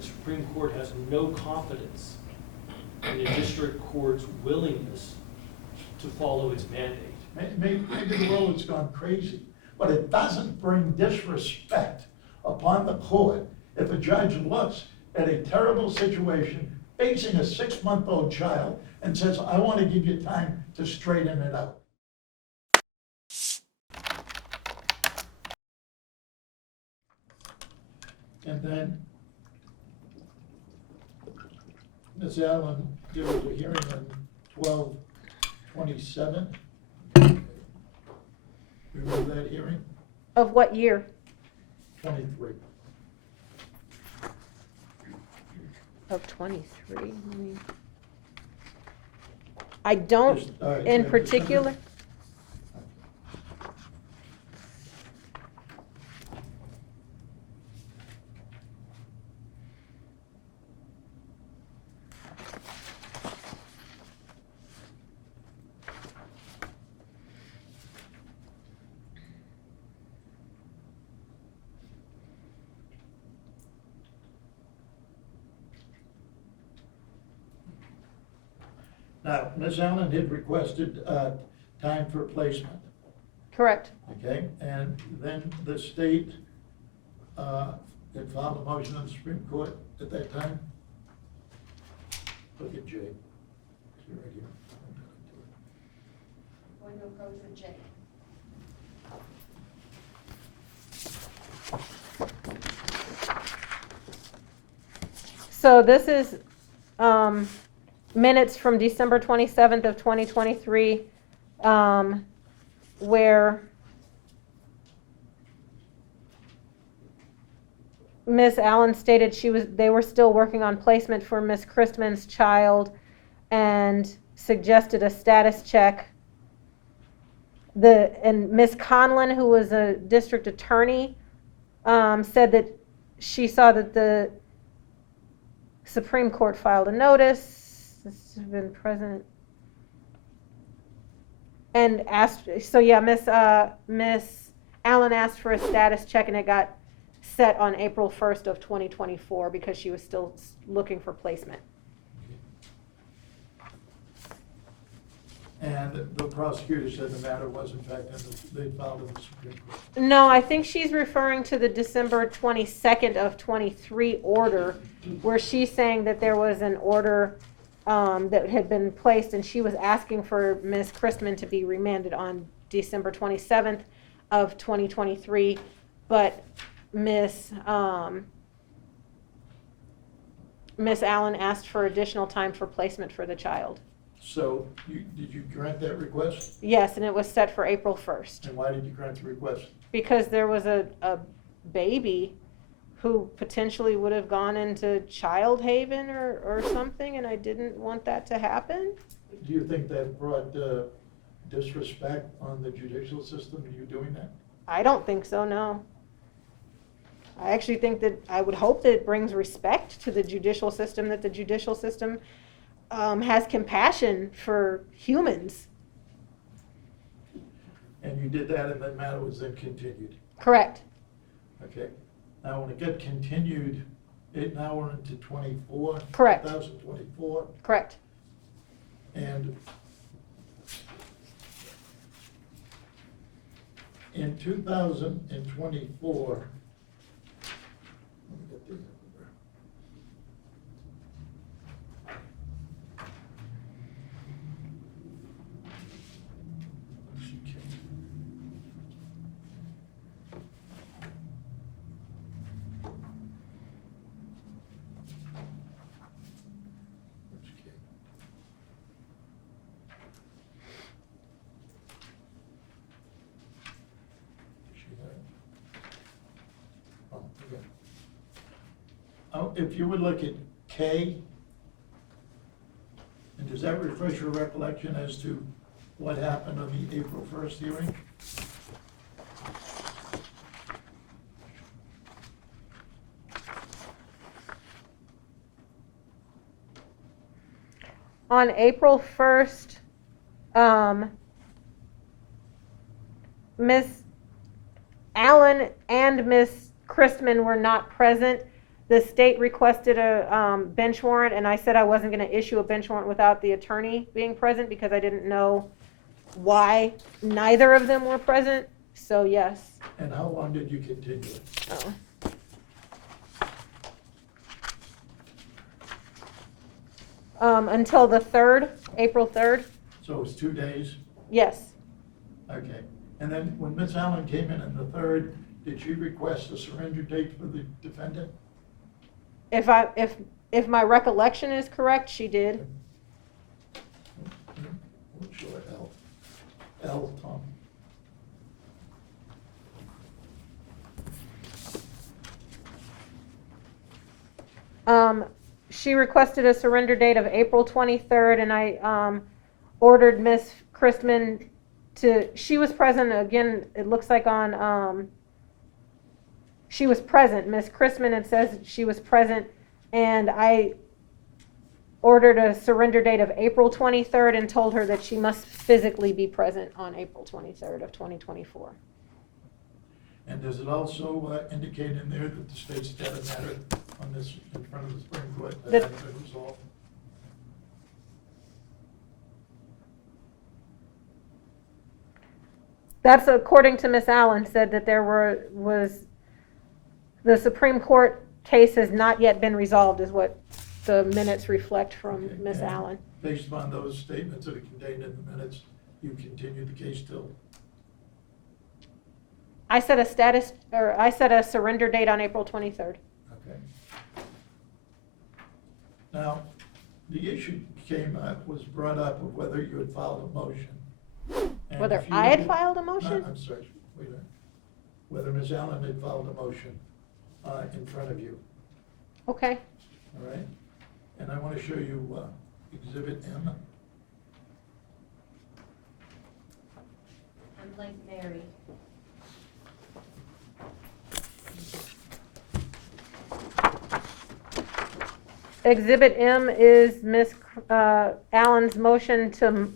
the Supreme Court has no confidence in the district court's willingness to follow its mandate. Maybe the world has gone crazy, but it doesn't bring disrespect upon the court if a judge looks at a terrible situation facing a 6-month-old child and says, I want to give you time to straighten it out. And then Ms. Allen, there was a hearing on 12/27. Remember that hearing? Of what year? 23. Of 23. I don't Just- all right, in yeah, particular. Now, Ms. Allen had requested time for placement, Correct. okay? And then the state had filed a motion on the Supreme Court at that time. Look at Jay. He's right here. Going to approach with Jay. So this is minutes from December 27th of 2023, where Ms. Allen stated they were still working on placement for Ms. Christman's child and suggested a status check. And Ms. Conlon, who was a district attorney, said that she saw that the Supreme Court filed a notice. This has been present. And asked, so yeah, Miss Allen asked for a status check, and it got set on April 1st of 2024 because she was still looking for placement. And the prosecutor said the matter was in fact, they filed in the Supreme Court. No, I think she's referring to the December 22nd of 23 order, where she's saying that there was an order that had been placed, and she was asking for Ms. Christman to be remanded on December 27th of 2023, but Miss Allen asked for additional time for placement for the child. So did you grant that request? Yes, and it was set for April 1st. And why did you grant the request? Because there was a baby who potentially would have gone into child haven or something, and I didn't want that to happen. Do you think that brought disrespect on the judicial system, you doing that? I don't think so, no. I actually think that, I would hope that it brings respect to the judicial system, that the judicial system has compassion for humans. And you did that and that matter was then continued? Correct. Okay. Now, when it got continued, now we're into 24? Correct. 2024? Correct. And in 2024, let me get the number. If you would look at K, and does that refresh your recollection as to what happened on the April 1st hearing? On April 1st, Miss Allen and Miss Christman were not present. The state requested a bench warrant, and I said I wasn't going to issue a bench warrant without the attorney being present because I didn't know why neither of them were present. So yes. And how long did you continue it? Oh. Until the 3rd, April 3rd. So it was 2 days? Yes. Okay. And then when Ms. Allen came in on the 3rd, did she request a surrender date for the defendant? If my recollection is correct, she did. Sure, L, Tom. She requested a surrender date of April 23rd, and I ordered Miss Christman to. She was present again. It looks like on. She was present. Miss Christman, it says she was present, and I ordered a surrender date of April 23rd and told her that she must physically be present on April 23rd of 2024. And does it also indicate in there that the state's got a matter on this in front of the Supreme Court that has been resolved? That's according to Miss Allen, said that there was the Supreme Court case has not yet been resolved, is what the minutes reflect from Okay, Miss and Allen. Based upon those statements that are contained in the minutes, you continue the case till? I set a surrender date on April 23rd. Okay. Now, the issue was brought up of whether you had filed a motion. And Whether if you I had did- filed a motion? I'm sorry, wait a minute. Whether Ms. Allen had filed a motion in front of you, Okay. all right? And I want to show you Exhibit M. I'm like Mary. Exhibit M is Miss Allen's motion to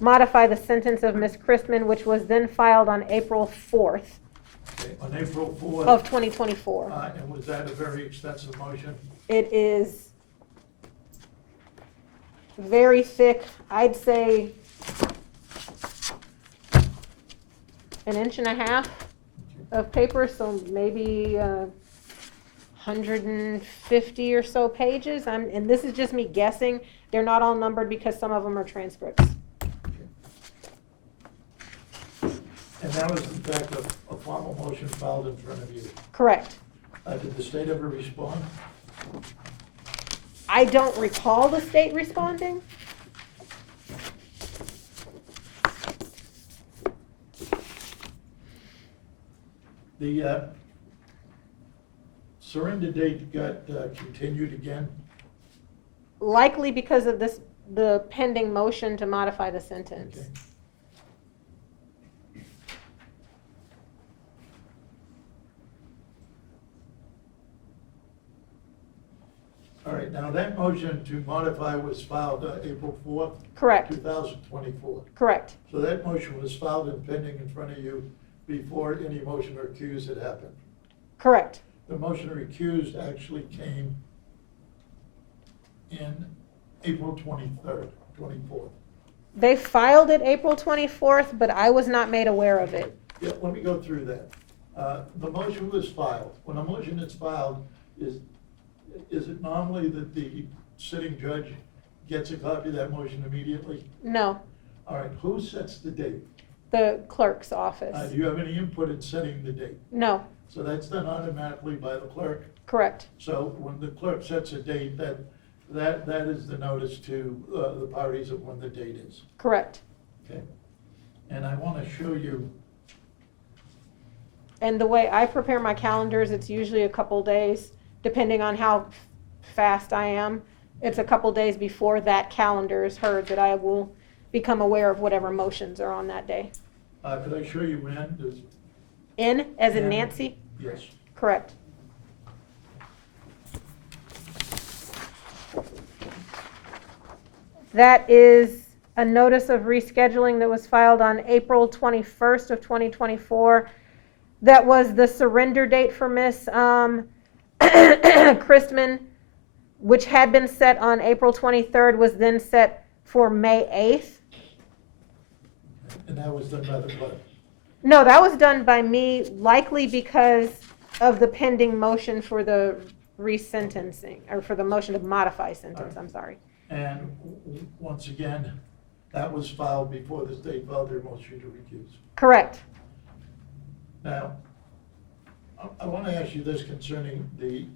modify the sentence of Miss Christman, which was then filed on April 4th Okay, on April 4th. of 2024. And was that a very extensive motion? It is very thick, I'd say an inch and a half of paper, so maybe 150 or so pages. And this is just me guessing. They're not all numbered because some of them are transcripts. And that was in fact a formal motion filed in front of you. Correct. Did the state ever respond? I don't recall the state responding. The surrender date got continued again. Likely because of the pending motion to modify the sentence. Okay. All right, now that motion to modify was filed April 4th, Correct. 2024. Correct. So that motion was filed and pending in front of you before any motion to recuse had happened. Correct. The motion to recuse actually came in April 23rd, 24th. They filed it April 24th, but I was not made aware of it. Yeah, let me go through that. The motion was filed. When a motion is filed, is it normally that the sitting judge gets a copy of that motion immediately? No, All right, who sets the date? the clerk's office. Do you have any input in setting the date? No, So that's done automatically by the clerk. correct. So when the clerk sets a date, that is the notice to the parties of when the date is. Correct. Okay? And I want to show you, And the way I prepare my calendars, it's usually a couple days, depending on how fast I am. It's a couple days before that calendar is heard that I will become aware of whatever motions are on that day. could I show you when? N, as in N. Nancy? Yes. Correct. That is a notice of rescheduling that was filed on April 21st of 2024. That was the surrender date for Miss Christman, which had been set on April 23rd, was then set for May 8th. And that was done by the clerk. No, that was done by me, likely because of the pending motion for the resentencing, or for the motion to modify sentence, I'm sorry. And once again, that was filed before the state filed their motion to recuse. Correct. Now, I want to ask you this concerning the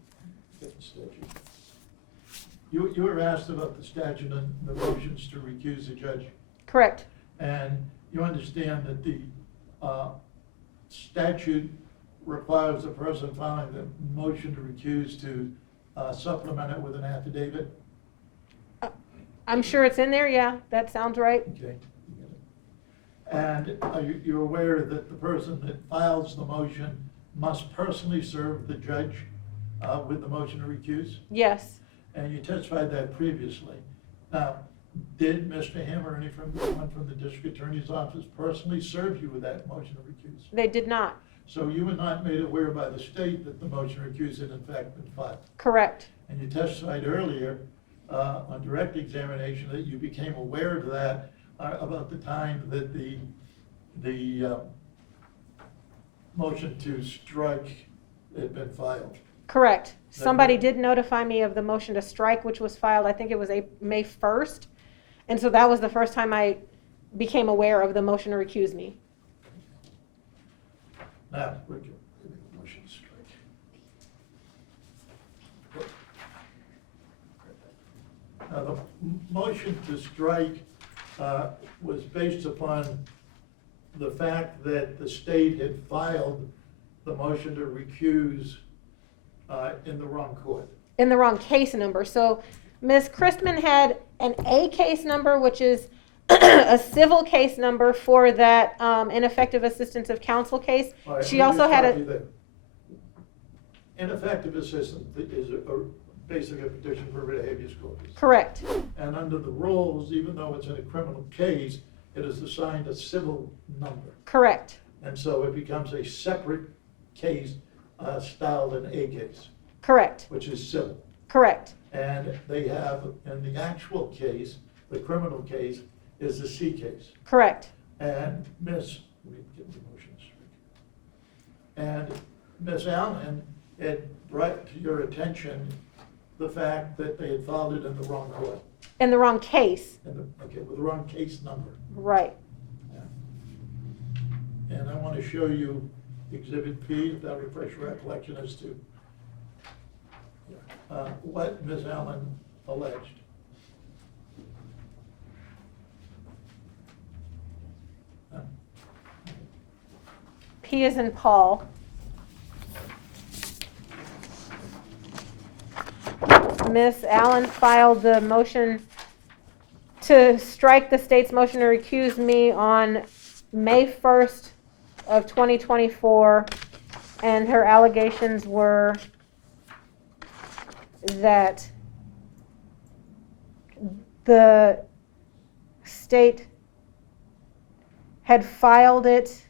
statute. You were asked about the statute and the motions to recuse the judge, Correct. and you understand that the statute requires the person filing the motion to recuse to supplement it with an affidavit? I'm sure it's in there, yeah, that sounds right. Okay. And are you aware that the person that files the motion must personally serve the judge with the motion to recuse? Yes, And you testified that previously. Now, did Mr. Ham or anyone from the district attorney's office personally serve you with that motion to recuse? they did not. So you were not made aware by the state that the motion to recuse had in fact been filed? Correct. And you testified earlier on direct examination that you became aware of that about the time that the motion to strike had been filed. Correct. Somebody did notify me of the motion to strike, which was filed, I think it was May 1st. And so that was the first time I became aware of the motion to recuse me. Now, we're good. Motion to strike. Now, the motion to strike was based upon the fact that the state had filed the motion to recuse in the wrong court. In the wrong case number. So Ms. Christman had an A case number, which is a civil case number for that ineffective assistance of counsel case. All right, She let me also had stop a, you there. Ineffective assistance is basically a petition for writ of habeas corpus. correct, And under the rules, even though it's in a criminal case, it is assigned a civil number. correct, And so it becomes a separate case styled an A case, correct, which is civil. correct, And they have, in the actual case, the criminal case is the C case. correct, And let me get the motion straight. And Ms. Allen had brought to your attention the fact that they had filed it in the wrong court, in the wrong case, with the wrong case number. right. And I want to show you Exhibit P, if that refresh your recollection as to what Ms. Allen alleged. P is in Paul. Ms. Allen filed the motion to strike the state's motion to recuse me on May 1st of 2024, and her allegations were that the state had filed it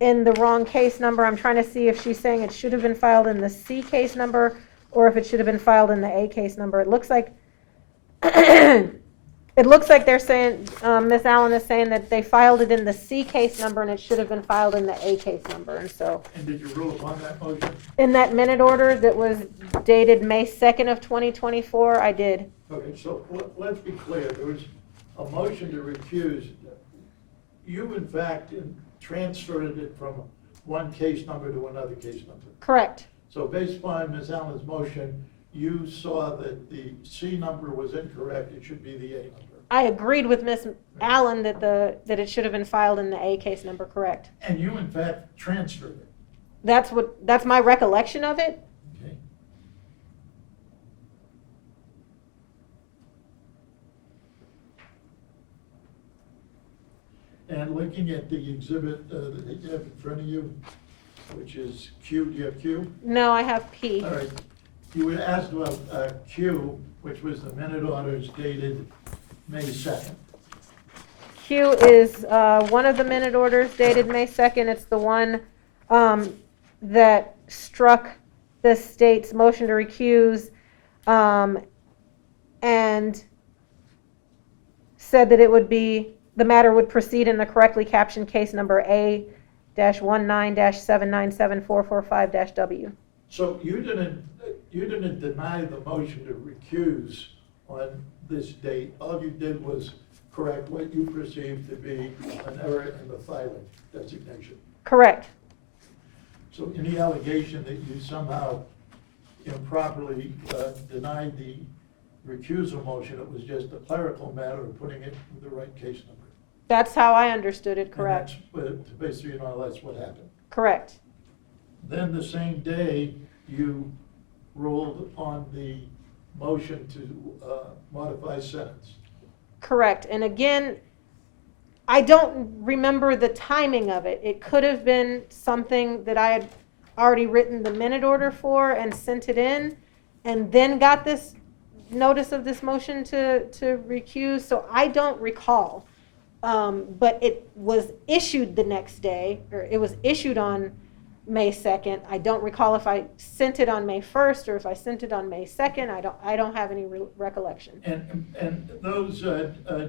in the wrong case number. I'm trying to see if she's saying it should have been filed in the C case number or if it should have been filed in the A case number. It looks like it looks like they're saying, Ms. Allen is saying that they filed it in the C case number and it should have been filed in the A case number. And so And did you rule upon that motion? in that minute order that was dated May 2nd of 2024, I did. Okay, so let's be clear. There was a motion to recuse. You, in fact, transferred it from one case number to another case number. Correct. So based upon Ms. Allen's motion, you saw that the C number was incorrect. It should be the A number. I agreed with Ms. Allen that it should have been filed in the A case number, correct. And you, in fact, transferred it. That's my recollection of it. Okay. And looking at the exhibit that you have in front of you, which is Q, do you have Q? No, I have P. All right. You were asked about Q, which was the minute orders dated May 2nd. Q is one of the minute orders dated May 2nd. It's the one that struck the state's motion to recuse and said that it would be, the matter would proceed in the correctly captioned case number A-19-7974445-W. So you didn't deny the motion to recuse on this date. All you did was correct what you perceived to be an error in the filing designation. Correct. So any allegation that you somehow improperly denied the recusal motion, it was just a clerical matter of putting it with the right case number. That's how I understood it, correct. And that's, basically, that's what happened. Correct. Then the same day, you ruled on the motion to modify sentence. Correct. And again, I don't remember the timing of it. It could have been something that I had already written the minute order for and sent it in, and then got this notice of this motion to recuse. So I don't recall. But it was issued the next day, or it was issued on May 2nd. I don't recall if I sent it on May 1st or if I sent it on May 2nd. I don't have any recollection. And those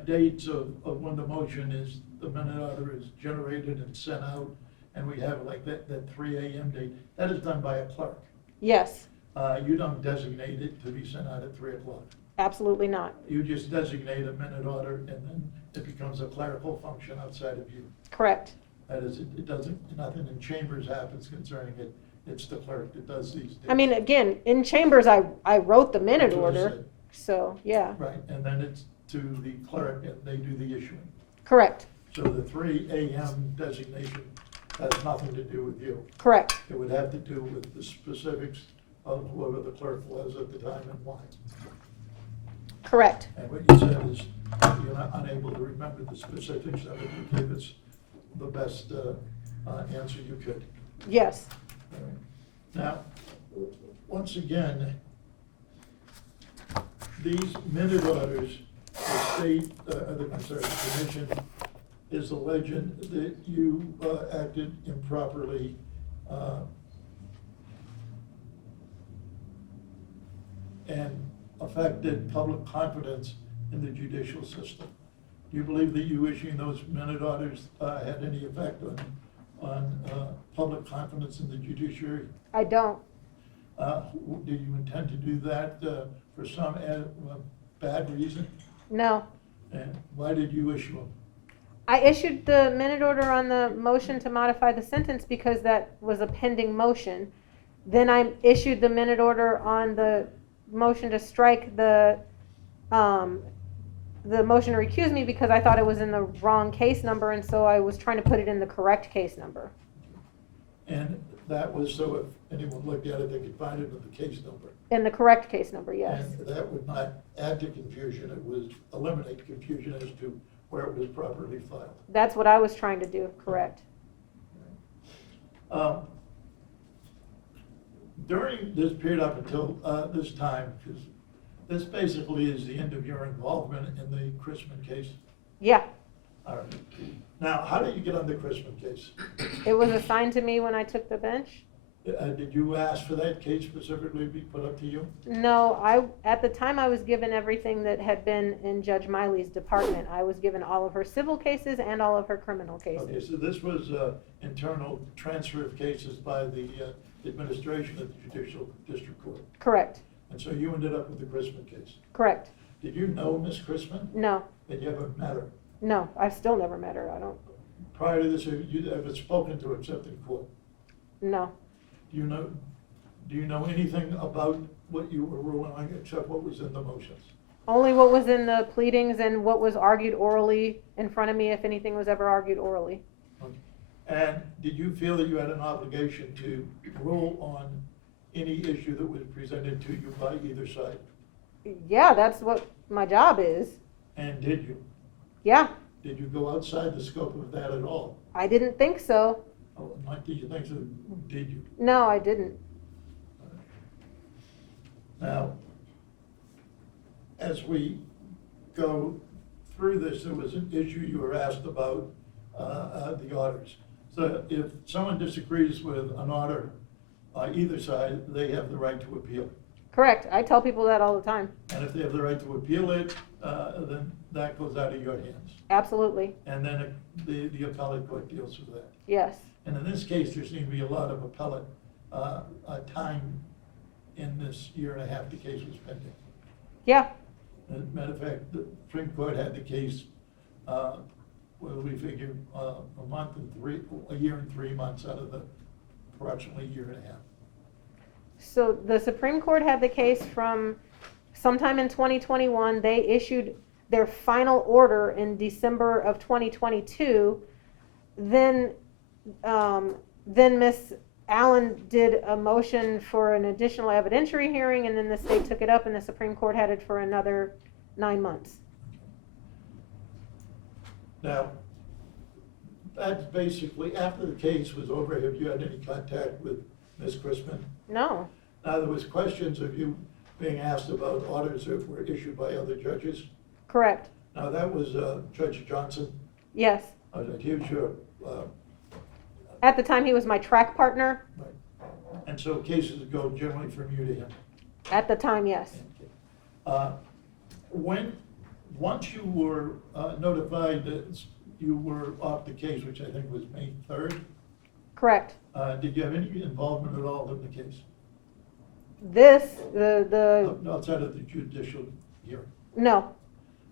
dates of when the motion is, the minute order is generated and sent out, and we have like that 3 a.m. date, that is done by a clerk. Yes, You don't designate it to be sent out at 3 o'clock. absolutely not. You just designate a minute order, and then it becomes a clerical function outside of you. Correct. That is, it doesn't, nothing in chambers happens concerning it. It's the clerk that does these dates. I mean, again, in chambers, I wrote the minute That's what I order, said. so, yeah. Right, and then it's to the clerk, and they do the issuing. Correct, So the 3 a.m. designation has nothing to do with you. correct, It would have to do with the specifics of whoever the clerk was at the time and why. correct. And what you said is you're not unable to remember the specifics of it. You gave us the best answer you could. Yes, All right. Now, once again, these minute orders, the state, the commission is alleging that you acted improperly and affected public confidence in the judicial system. Do you believe that you issuing those minute orders had any effect on public confidence in the judiciary? I don't. Do you intend to do that for some bad reason? No. And why did you issue them? I issued the minute order on the motion to modify the sentence because that was a pending motion. Then I issued the minute order on the motion to strike the motion to recuse me because I thought it was in the wrong case number, and so I was trying to put it in the correct case number. And that was so if anyone looked at it, they could find it in the case number. In the correct case number, yes. And that would not add to confusion, it would eliminate confusion as to where it was properly filed. That's what I was trying to do, correct. During this period up until this time, because this basically is the end of your involvement in the Krmpotic case. Yeah, All right. Now, how did you get on the Krmpotic case? it was assigned to me when I took the bench. Did you ask for that case specifically to be put up to you? No, at the time I was given everything that had been in Judge Miley's department. I was given all of her civil cases and all of her criminal cases. Okay, so this was internal transfer of cases by the administration of the Judicial District Court. Correct, And so you ended up with the Krmpotic case. correct. Did you know Ms. Krmpotic? No, Did you ever met her? no, I've still never met her. I don't, Prior to this, have you ever spoken to her except in court? no. Do you know anything about what you were ruling on except what was in the motions? Only what was in the pleadings and what was argued orally in front of me, if anything was ever argued orally. Okay. And did you feel that you had an obligation to rule on any issue that was presented to you by either side? Yeah, that's what my job is. And did you? Yeah, Did you go outside the scope of that at all? I didn't think so. Oh, not did you think so, did you? No, I didn't. Now, as we go through this, there was an issue you were asked about, the orders. So if someone disagrees with an order on either side, they have the right to appeal. Correct. I tell people that all the time. And if they have the right to appeal it, then that goes out of your hands. Absolutely. And then the appellate court deals with that. Yes. And in this case, there seemed to be a lot of appellate time in this year and a half the case was pending. Yeah. As a matter of fact, the Supreme Court had the case, what do we figure, a year and 3 months out of the approximately year and a half. So the Supreme Court had the case from sometime in 2021. They issued their final order in December of 2022. Then Miss Allen did a motion for an additional evidentiary hearing, and then the state took it up, and the Supreme Court had it for another 9 months. Now, that's basically, after the case was over, have you had any contact with Ms. Chrisman? No. Now, there was questions of you being asked about orders that were issued by other judges. Correct. Now, that was Judge Johnson. Yes. He was your, At the time, he was my track partner. right. And so cases go generally from you to him. At the time, yes. Once you were notified that you were off the case, which I think was May 3rd, Correct. did you have any involvement at all in the case? Outside of the judicial hearing? No.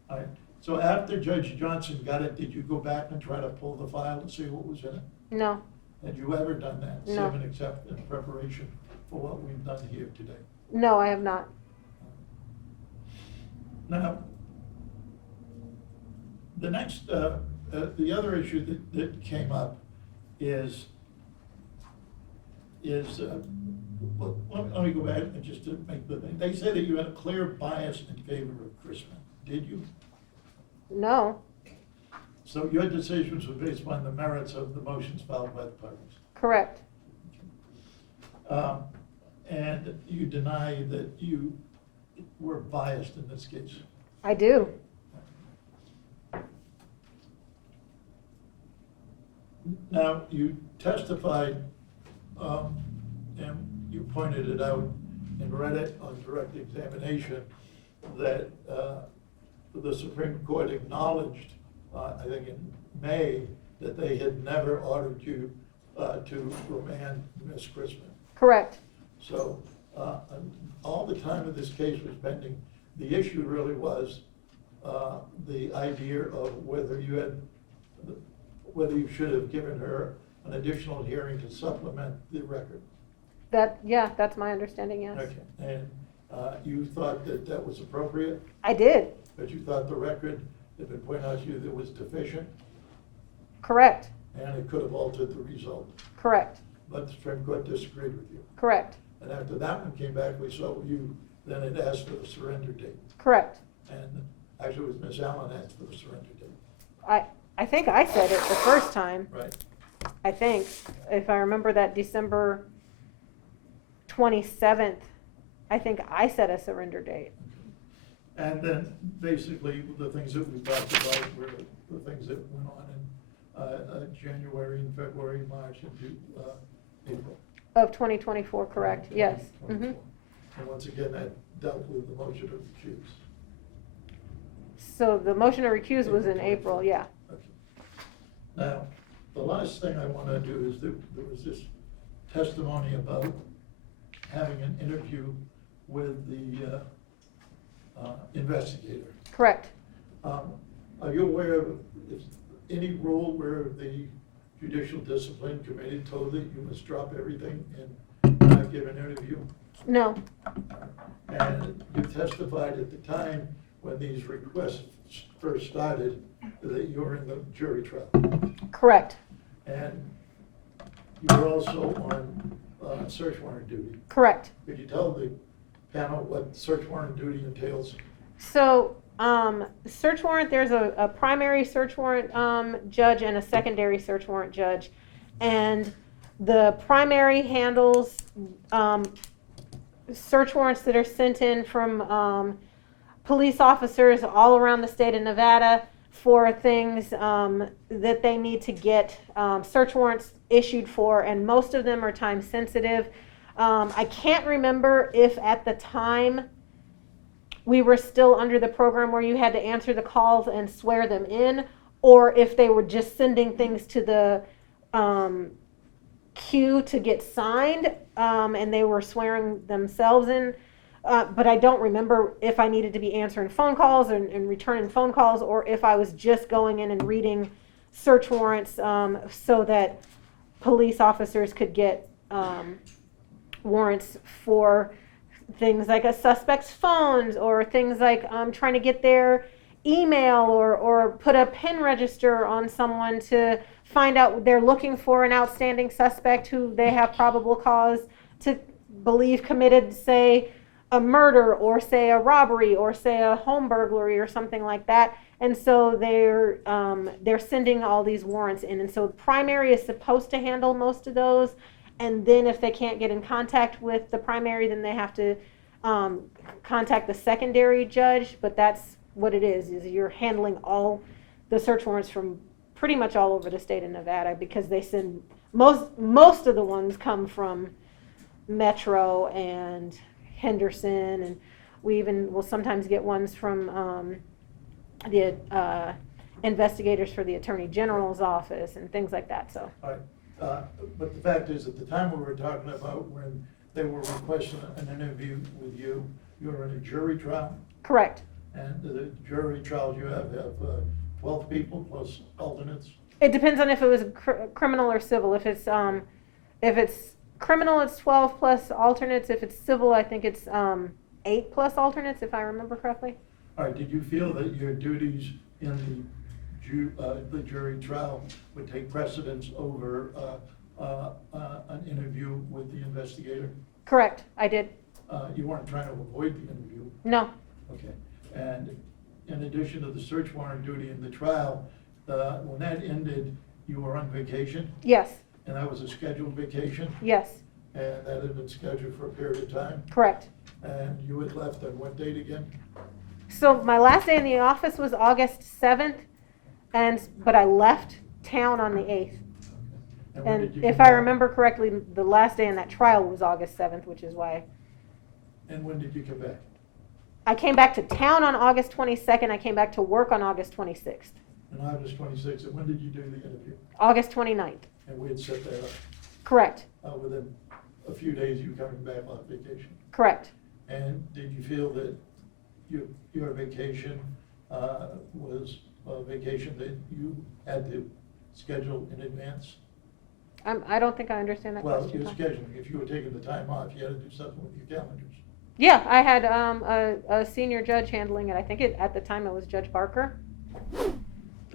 All right. So after Judge Johnson got it, did you go back and try to pull the file to see what was in it? No. Had you ever done that? No. Even except in preparation for what we've done here today? No, I have not. Now, the next, the other issue that came up is well, let me go back and just to make the thing. They said that you had a clear bias in favor of Chrisman. Did you? No. So your decisions were based on the merits of the motions filed by the parties. Correct. And you deny that you were biased in this case. I do. Now, you testified, and you pointed it out and read it on direct examination, that the Supreme Court acknowledged, I think in May, that they had never ordered you to remand Ms. Chrisman. Correct. So all the time of this case was pending. The issue really was the idea of whether you should have given her an additional hearing to supplement the record. Yeah, that's my understanding, yes. Okay, and you thought that that was appropriate, I did. but you thought the record had been pointed out to you that was deficient, Correct. and it could have altered the result. Correct. But the Supreme Court disagreed with you. Correct. And after that one came back, we saw you then had asked for the surrender date. Correct. And actually, it was Ms. Allen asked for the surrender date. I think I said it the first time. Right. I think, if I remember that December 27th, I think I set a surrender date. And then basically, the things that we talked about were the things that went on in January and February, March, and April. Of 2024, correct, yes. 2024. Mhm. And once again, that dealt with the motion to recuse. So the motion to recuse was in April, yeah. Okay. Now, the last thing I want to do is there was this testimony about having an interview with the investigator. Correct. Are you aware of any rule where the Judicial Discipline Committee told that you must drop everything and give an interview? No. And you testified at the time when these requests first started that you were in the jury trial. Correct. And you were also on search warrant duty. Correct. Could you tell the panel what search warrant duty entails? So, search warrant, there's a primary search warrant judge and a secondary search warrant judge. And the primary handles search warrants that are sent in from police officers all around the state of Nevada. for things that they need to get search warrants issued for, and most of them are time sensitive. I can't remember if at the time we were still under the program where you had to answer the calls and swear them in, or if they were just sending things to the queue to get signed, and they were swearing themselves in. But I don't remember if I needed to be answering phone calls and returning phone calls, or if I was just going in and reading search warrants so that police officers could get warrants for things like a suspect's phones, or things like trying to get their email, or put a PIN register on someone to find out they're looking for an outstanding suspect who they have probable cause to believe committed, say, a murder, or say a robbery, or say a home burglary, or something like that. And so they're sending all these warrants in, and so primary is supposed to handle most of those. And then if they can't get in contact with the primary, then they have to contact the secondary judge. But that's what it is you're handling all the search warrants from pretty much all over the state of Nevada, because they send most of the ones come from Metro and Henderson, and we even will sometimes get ones from the investigators for the Attorney General's office and things like that. So. All right. But the fact is, at the time we were talking about when they were requesting an interview with you, you were in a jury trial, Correct. and the jury trials you have 12 people plus alternates. It depends on if it was criminal or civil. If it's criminal, it's 12 plus alternates. If it's civil, I think it's 8 plus alternates, if I remember correctly. All right. Did you feel that your duties in the jury trial would take precedence over an interview with the investigator? Correct. I did. You weren't trying to avoid the interview? No. Okay. And in addition to the search warrant duty in the trial, when that ended, you were on vacation? Yes. And that was a scheduled vacation? Yes. And that had been scheduled for a period of time? Correct. And you had left on what date again? So my last day in the office was August 7th, but I left town on the 8th. And when did And you if come I back? remember correctly, the last day in that trial was August 7th, which is why And when did you come back? I came back to town on August 22nd. I came back to work on August 26th. On August 26th, and when did you do the interview? August 29th. And we had set that up Correct. within a few days you coming back off vacation. Correct. And did you feel that your vacation was a vacation that you had to schedule in advance? I don't think I understand that Well, question. your scheduling, if you were taking the time off, you had to do something with your calendars. Yeah, I had a senior judge handling it. I think at the time it was Judge Barker.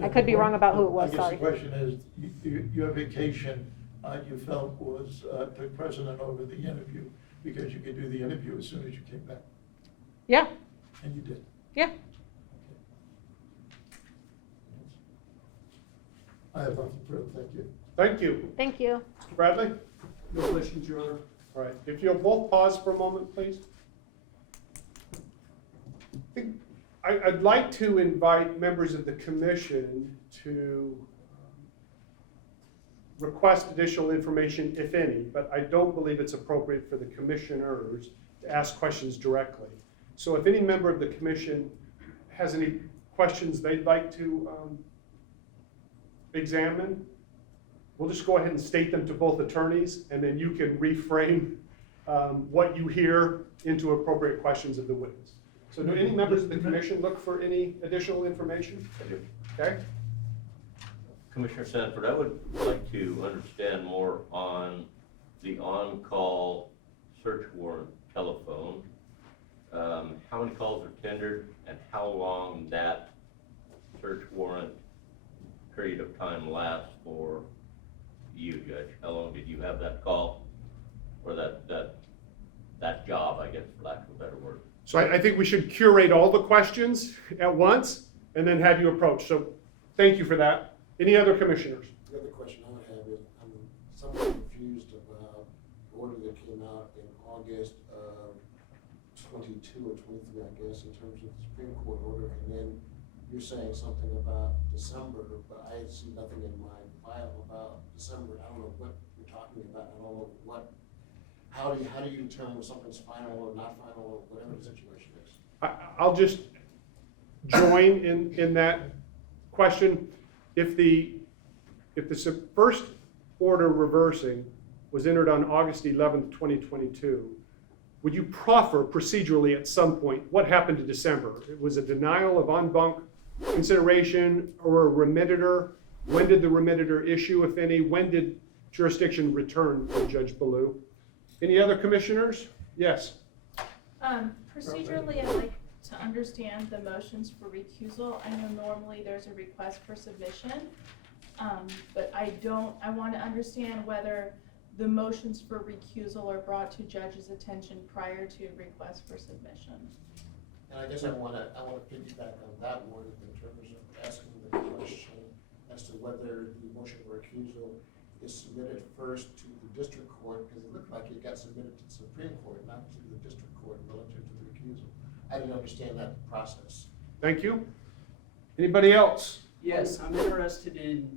I could be wrong about who it was, sorry. I guess the question is, your vacation, you felt took precedent over the interview because you could do the interview as soon as you came back, Yeah, and you did. yeah. I have nothing further, thank you. Thank you. Thank you. Mr. Bradley? No questions, Your Honor. All right, if you'll both pause for a moment, please. I'd like to invite members of the commission to request additional information, if any, but I don't believe it's appropriate for the commissioners to ask questions directly. So if any member of the commission has any questions they'd like to examine, we'll just go ahead and state them to both attorneys, and then you can reframe what you hear into appropriate questions of the witness. So do any members of the commission look for any additional information? I do. Okay. Commissioner Sanford, I would like to understand more on the on-call search warrant telephone. How many calls are tendered and how long that search warrant period of time lasts for you, Judge? How long did you have that call or that job, I guess, for lack of a better word? So I think we should curate all the questions at once and then have you approach. So thank you for that. Any other commissioners? The other question I would have is, I'm somewhat confused about the order that came out in August of 22 or 23, I guess, in terms of the Supreme Court order, and then you're saying something about December, but I see nothing in my file about December. I don't know what you're talking about. I don't know what, how do you determine if something's final or not final or whatever the situation is? I'll just join in that question. If the first order reversing was entered on August 11th, 2022, would you proffer procedurally at some point what happened to December? It was a denial of en banc consideration or a remediator? When did the remediator issue, if any? When did jurisdiction return to Judge Ballou? Any other commissioners? Yes. Procedurally, I'd like to understand the motions for recusal. I know normally there's a request for submission, but I want to understand whether the motions for recusal are brought to judge's attention prior to request for submission. And I guess I want to piggyback on that one in terms of asking the question as to whether the motion for recusal is submitted first to the district court, because it looked like it got submitted to the Supreme Court, not to the district court relative to the recusal. I didn't understand that process. Thank you. Anybody else? Yes, I'm interested in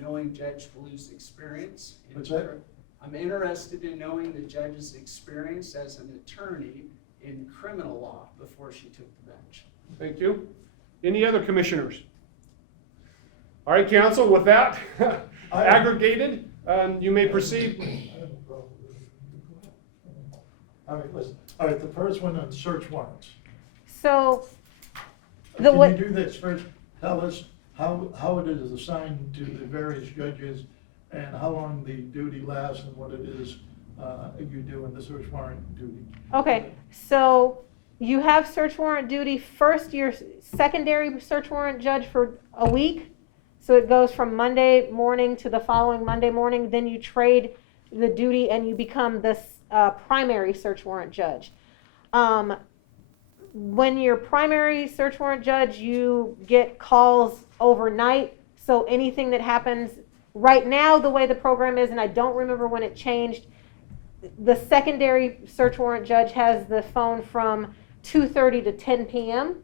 knowing Judge Ballou's experience. What's that? I'm interested in knowing the judge's experience as an attorney in criminal law before she took the bench. Thank you. Any other commissioners? All right, counsel, with that aggregated, you may proceed. I have no problem with it. All right, listen. All right, the first one on search warrants. So, Can you do this first? Tell us how it is assigned to the various judges and how long the duty lasts and what it is you do in the search warrant duty. okay, so you have search warrant duty first, your secondary search warrant judge for a week. So it goes from Monday morning to the following Monday morning. Then you trade the duty and you become the primary search warrant judge. When you're primary search warrant judge, you get calls overnight. So anything that happens right now, the way the program is, and I don't remember when it changed, the secondary search warrant judge has the phone from 2:30 to 10 p.m.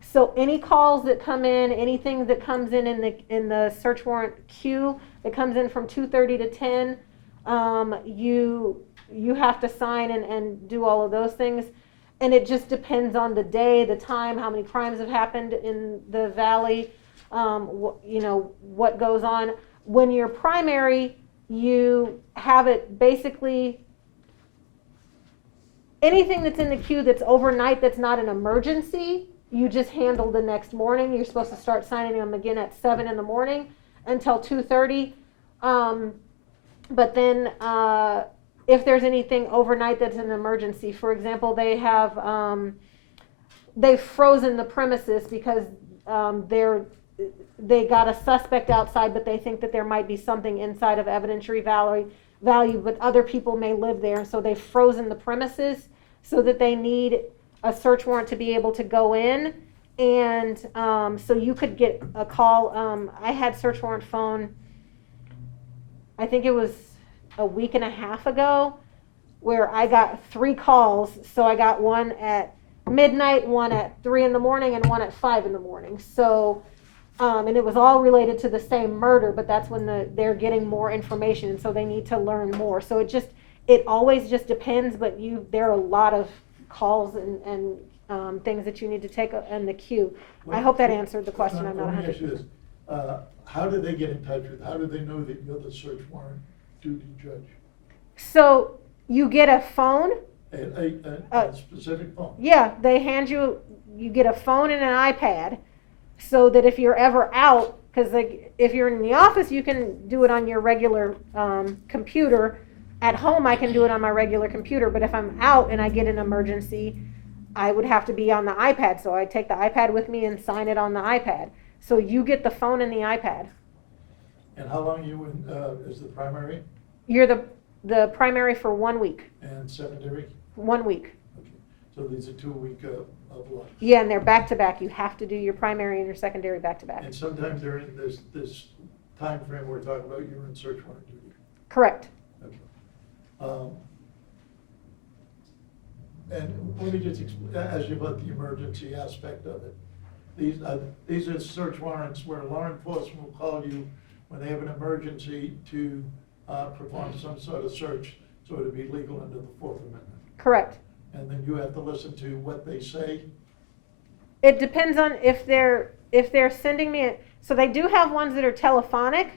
So any calls that come in, anything that comes in the search warrant queue that comes in from 2:30 to 10, you have to sign and do all of those things. And it just depends on the day, the time, how many crimes have happened in the valley, what goes on. When you're primary, you have it basically, anything that's in the queue that's overnight that's not an emergency, you just handle the next morning. You're supposed to start signing them again at 7 in the morning until 2:30. But then if there's anything overnight that's an emergency, for example, they've frozen the premises because they got a suspect outside, but they think that there might be something inside of evidentiary value, but other people may live there. So they've frozen the premises so that they need a search warrant to be able to go in. And so you could get a call. I had search warrant phone, I think it was a week and a half ago, where I got 3 calls. So I got one at midnight, one at 3 in the morning, and one at 5 in the morning. So, and it was all related to the same murder, but that's when they're getting more information, and so they need to learn more. So it always just depends, but there are a lot of calls and things that you need to take in the queue. I hope that answered the question. I'm not 100%. Let me ask you this. How do they get in touch with, how do they know that you're the search warrant duty judge? So you get a phone. A specific phone? Yeah, they hand you get a phone and an iPad, so that if you're ever out, because if you're in the office, you can do it on your regular computer. At home, I can do it on my regular computer, but if I'm out and I get an emergency, I would have to be on the iPad. So I take the iPad with me and sign it on the iPad. So you get the phone and the iPad. And how long you is the primary You're the primary for 1 week. and secondary? 1 week. Okay. So these are 2-week blocks. Yeah, and they're back to back. You have to do your primary and your secondary back to back. And sometimes they're in this time frame we're talking about, you're in search warrant duty. Correct. Okay. And let me just ask you about the emergency aspect of it. These are search warrants where law enforcement will call you when they have an emergency to perform some sort of search, so it'll be legal under the Fourth Amendment. Correct. And then you have to listen to what they say. It depends on if they're sending me, so they do have ones that are telephonic,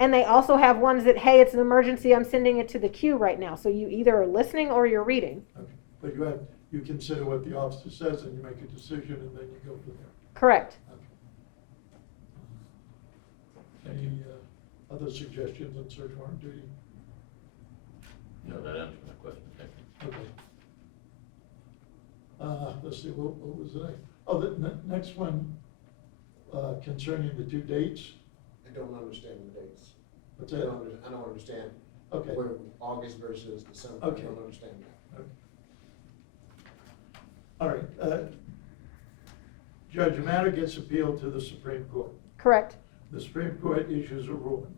and they also have ones that, hey, it's an emergency, I'm sending it to the queue right now. So you either are listening or you're reading. Okay. But you consider what the officer says and you make a decision and then you go from there. Correct. Okay. Any other suggestions on search warrant duty? No, that answers my question, thank you. Okay. Let's see, what was the next? Oh, the next one concerning the due dates. I don't understand the dates. What's I that? don't understand. Okay. Where August versus December, Okay. I don't understand that. Okay. All right. Judge, a matter gets appealed to the Supreme Court. Correct. The Supreme Court issues a ruling,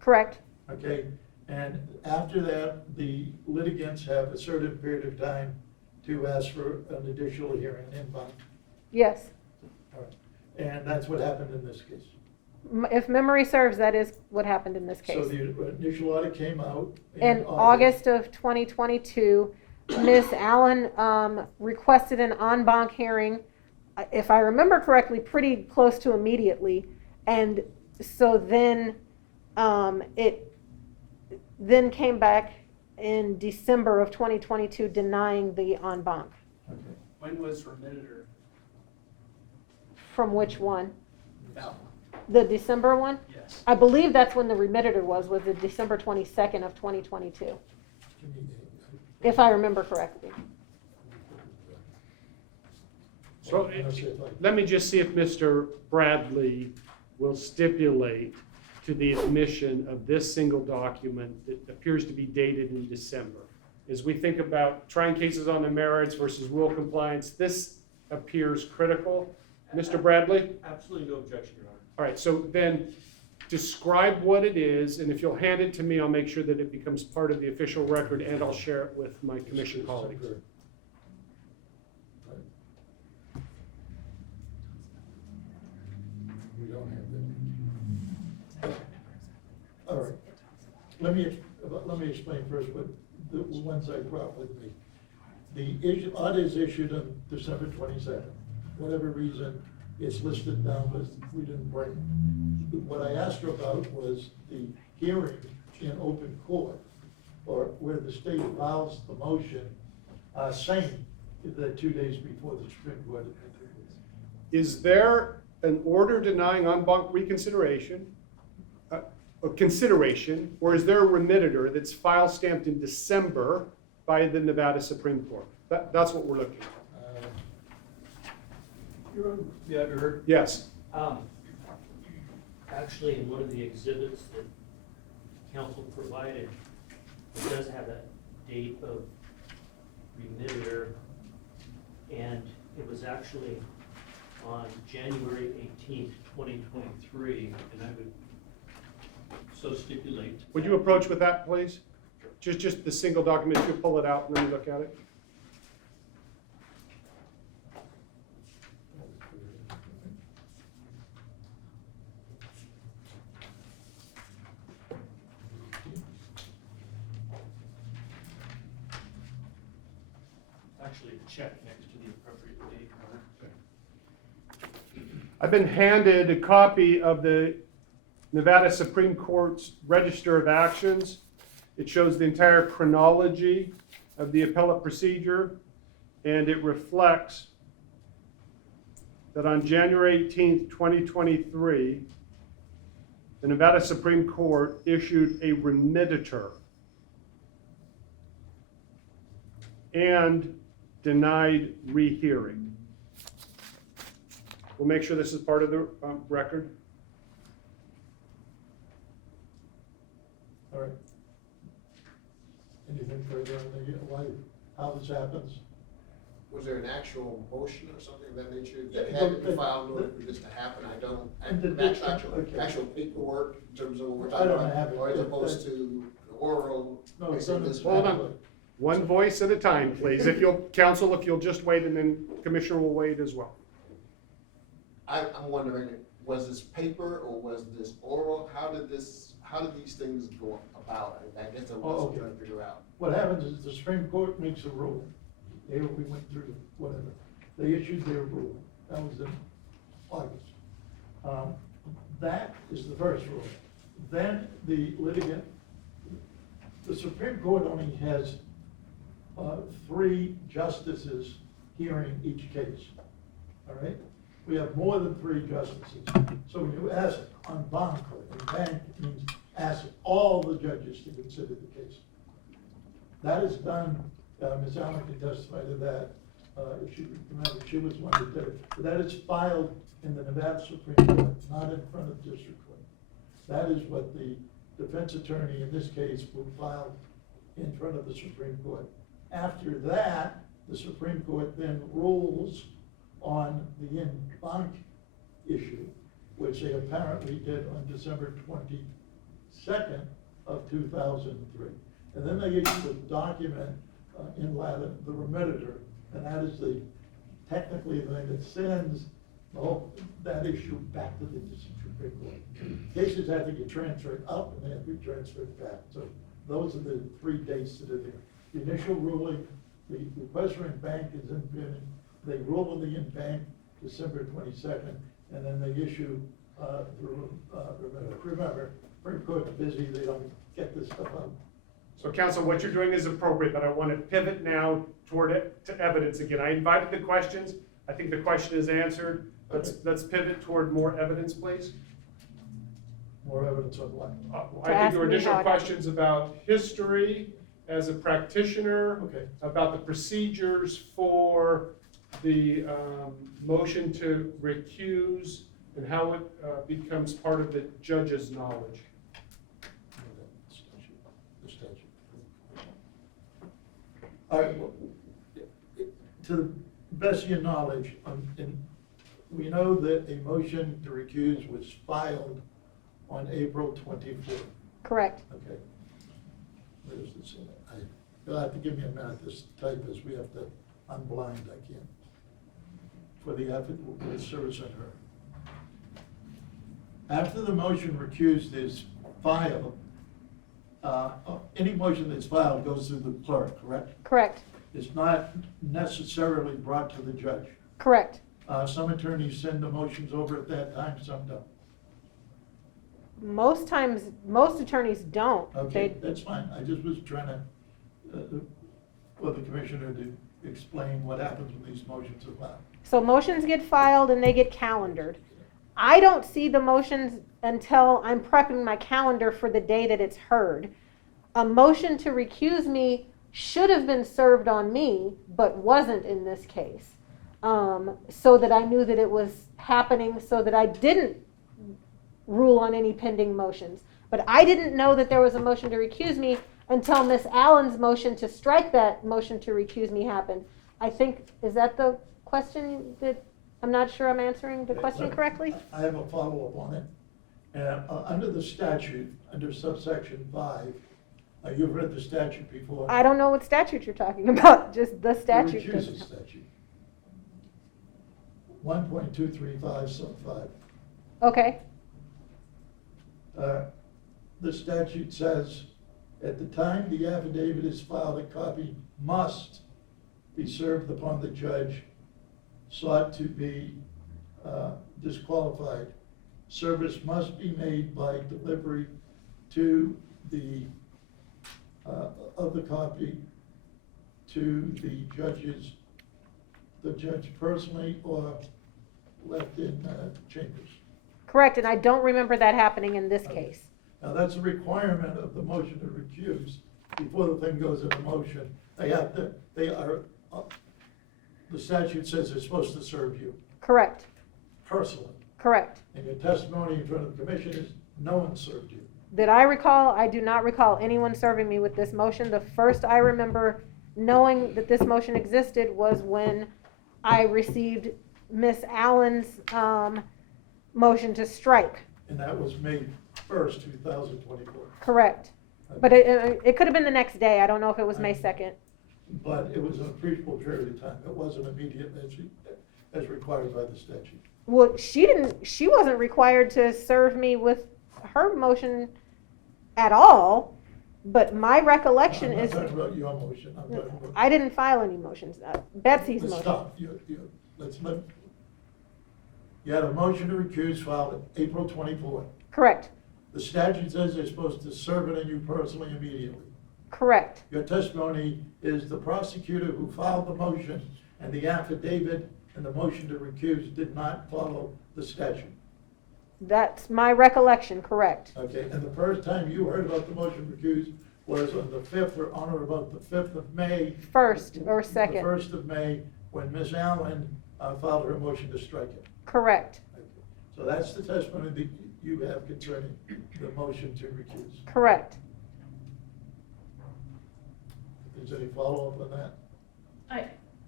Correct. okay? And after that, the litigants have a certain period of time to ask for an additional hearing in bond. Yes. All right. And that's what happened in this case. If memory serves, that is what happened in this case. So the initial audit came out In August of 2022, Ms. Allen requested an en banc hearing, if I remember correctly, pretty close to immediately. And so then it then came back in December of 2022 denying the en banc. Okay. When was remitted or From which one? that one? The December one? Yes. I believe that's when the remitter was the December 22nd of 2022, Can you- if I remember correctly. So I'll say it like- let me just see if Mr. Bradley will stipulate to the admission of this single document that appears to be dated in December. As we think about trying cases on the merits versus rule compliance, this appears critical. Mr. Bradley? Absolutely no objection, Your Honor. All right, so then describe what it is, and if you'll hand it to me, I'll make sure that it becomes part of the official record, and I'll share it with my commission colleagues. We don't have that. All right. Let me explain first what the ones I brought with me. The audit is issued on December 22nd. Whatever reason, it's listed down, but we didn't bring it. What I asked her about was the hearing in open court, or where the state files the motion, saying that 2 days before the Supreme Court. Is there an order denying en banc reconsideration, or consideration, or is there a remitter that's file stamped in December by the Nevada Supreme Court? That's what we're looking at. Yeah, you heard? Yes. Actually, in one of the exhibits that council provided, it does have a date of remitter, and it was actually on January 18th, 2023, and I would so stipulate. Would you approach with that, please? Just the single document, you pull it out and then you look at it. Actually, a check next to the appropriate date. I've been handed a copy of the Nevada Supreme Court's Register of Actions. It shows the entire chronology of the appellate procedure, and it reflects that on January 18th, 2023, the Nevada Supreme Court issued a remitter and denied rehearing. We'll make sure this is part of the record. All right. Anything further on the, why, how this happens? Was there an actual motion or something of that nature Yeah, that had to the- be filed in order for this to happen? I don't, Okay. actual paperwork in terms of what we're I talking don't about, have it. or as opposed to oral. No, it's basically on this the. Hold on. One voice at a time, please. If you'll, counsel, if you'll just wait, and then Commissioner will wait as well. I'm wondering, was this paper or was this oral? How did these things go about? I guess I'm also trying to figure out. What happens is the Supreme Court makes a rule. There we went through whatever. They issued their rule. That was in August. That is the first rule. Then the litigant, the Supreme Court only has 3 justices hearing each case, all right? We have more than 3 justices. So when you ask en banc, means ask all the judges to consider the case. That is done, Ms. Allen can testify to that, if she remembers, she was one that did it. But that is filed in the Nevada Supreme Court, not in front of district court. That is what the defense attorney in this case will file in front of the Supreme Court. After that, the Supreme Court then rules on the en banc issue, which they apparently did on December 22nd of 2003. And then they issue a document in Latin, the remitter, and that is technically the thing that sends that issue back to the Supreme Court. Cases have to get transferred up and they have to be transferred back. So those are the 3 dates that are there. The initial ruling, the request for en banc is in pending. They rule on the en banc December 22nd, and then they issue remember, Supreme Court's busy, they don't get this stuff out. So counsel, what you're doing is appropriate, but I want to pivot now toward it to evidence again. I invited the questions. I think the question is answered. Let's pivot toward more evidence, please. More evidence of what? I think there were additional questions about history as a practitioner, Okay. about the procedures for the motion to recuse, and how it becomes part of the judge's knowledge. The statute. All right, well, to the best of your knowledge, we know that a motion to recuse was filed on April 24th. Correct. Okay. Where's this? You'll have to give me a minute, this type is, we have to, I'm blind, I can't. For the service on her. After the motion recused is filed, any motion that's filed goes through the clerk, correct? Correct. It's not necessarily brought to the judge. Correct. Some attorneys send the motions over at that time, some don't. Most times, most attorneys don't. Okay, that's fine. I just was trying to, for the commissioner to explain what happens when these motions are filed. So motions get filed and they get calendared. I don't see the motions until I'm prepping my calendar for the day that it's heard. A motion to recuse me should have been served on me, but wasn't in this case. So that I knew that it was happening, so that I didn't rule on any pending motions. But I didn't know that there was a motion to recuse me until Miss Allen's motion to strike that motion to recuse me happened. I think, is that the question that, I'm not sure I'm answering the question correctly? I have a follow-up on it. Under the statute, under subsection 5, you've read the statute before. I don't know what statute you're talking about, just the statute. The recusal statute. 1.235 sub 5. Okay, The statute says, at the time the affidavit is filed, a copy must be served upon the judge sought to be disqualified. Service must be made by delivery to the, of the copy to the judge personally or left in chambers. correct, and I don't remember that happening in this Okay. case. Now, that's a requirement of the motion to recuse. Before the thing goes into motion, they have to, they are, the statute says they're supposed to serve you Correct, personally. correct. And your testimony in front of the commission is no one served you. That I recall, I do not recall anyone serving me with this motion. The first I remember knowing that this motion existed was when I received Miss Allen's motion to strike. And that was May 1st, 2024. Correct. But it could have been the next day. I don't know if it was May 2nd. But it was an appreciable period of time. It wasn't immediate as required by the statute. Well, she wasn't required to serve me with her motion at all, but my recollection I'm is, not talking about your motion, I'm talking about. I didn't file any motions, Betsy's Let's motion. stop, you had a motion to recuse filed April 24th. Correct, The statute says they're supposed to serve it on you personally immediately. correct, Your testimony is the prosecutor who filed the motion and the affidavit and the motion to recuse did not follow the statute. that's my recollection, correct. Okay, and the first time you heard about the motion to recuse was on the 5th or on or about the 5th of May. First or second. The 1st of May, when Ms. Allen filed her motion to strike it. Correct, Okay. So that's the testimony that you have concerning the motion to recuse. correct. Is there any follow-up on that?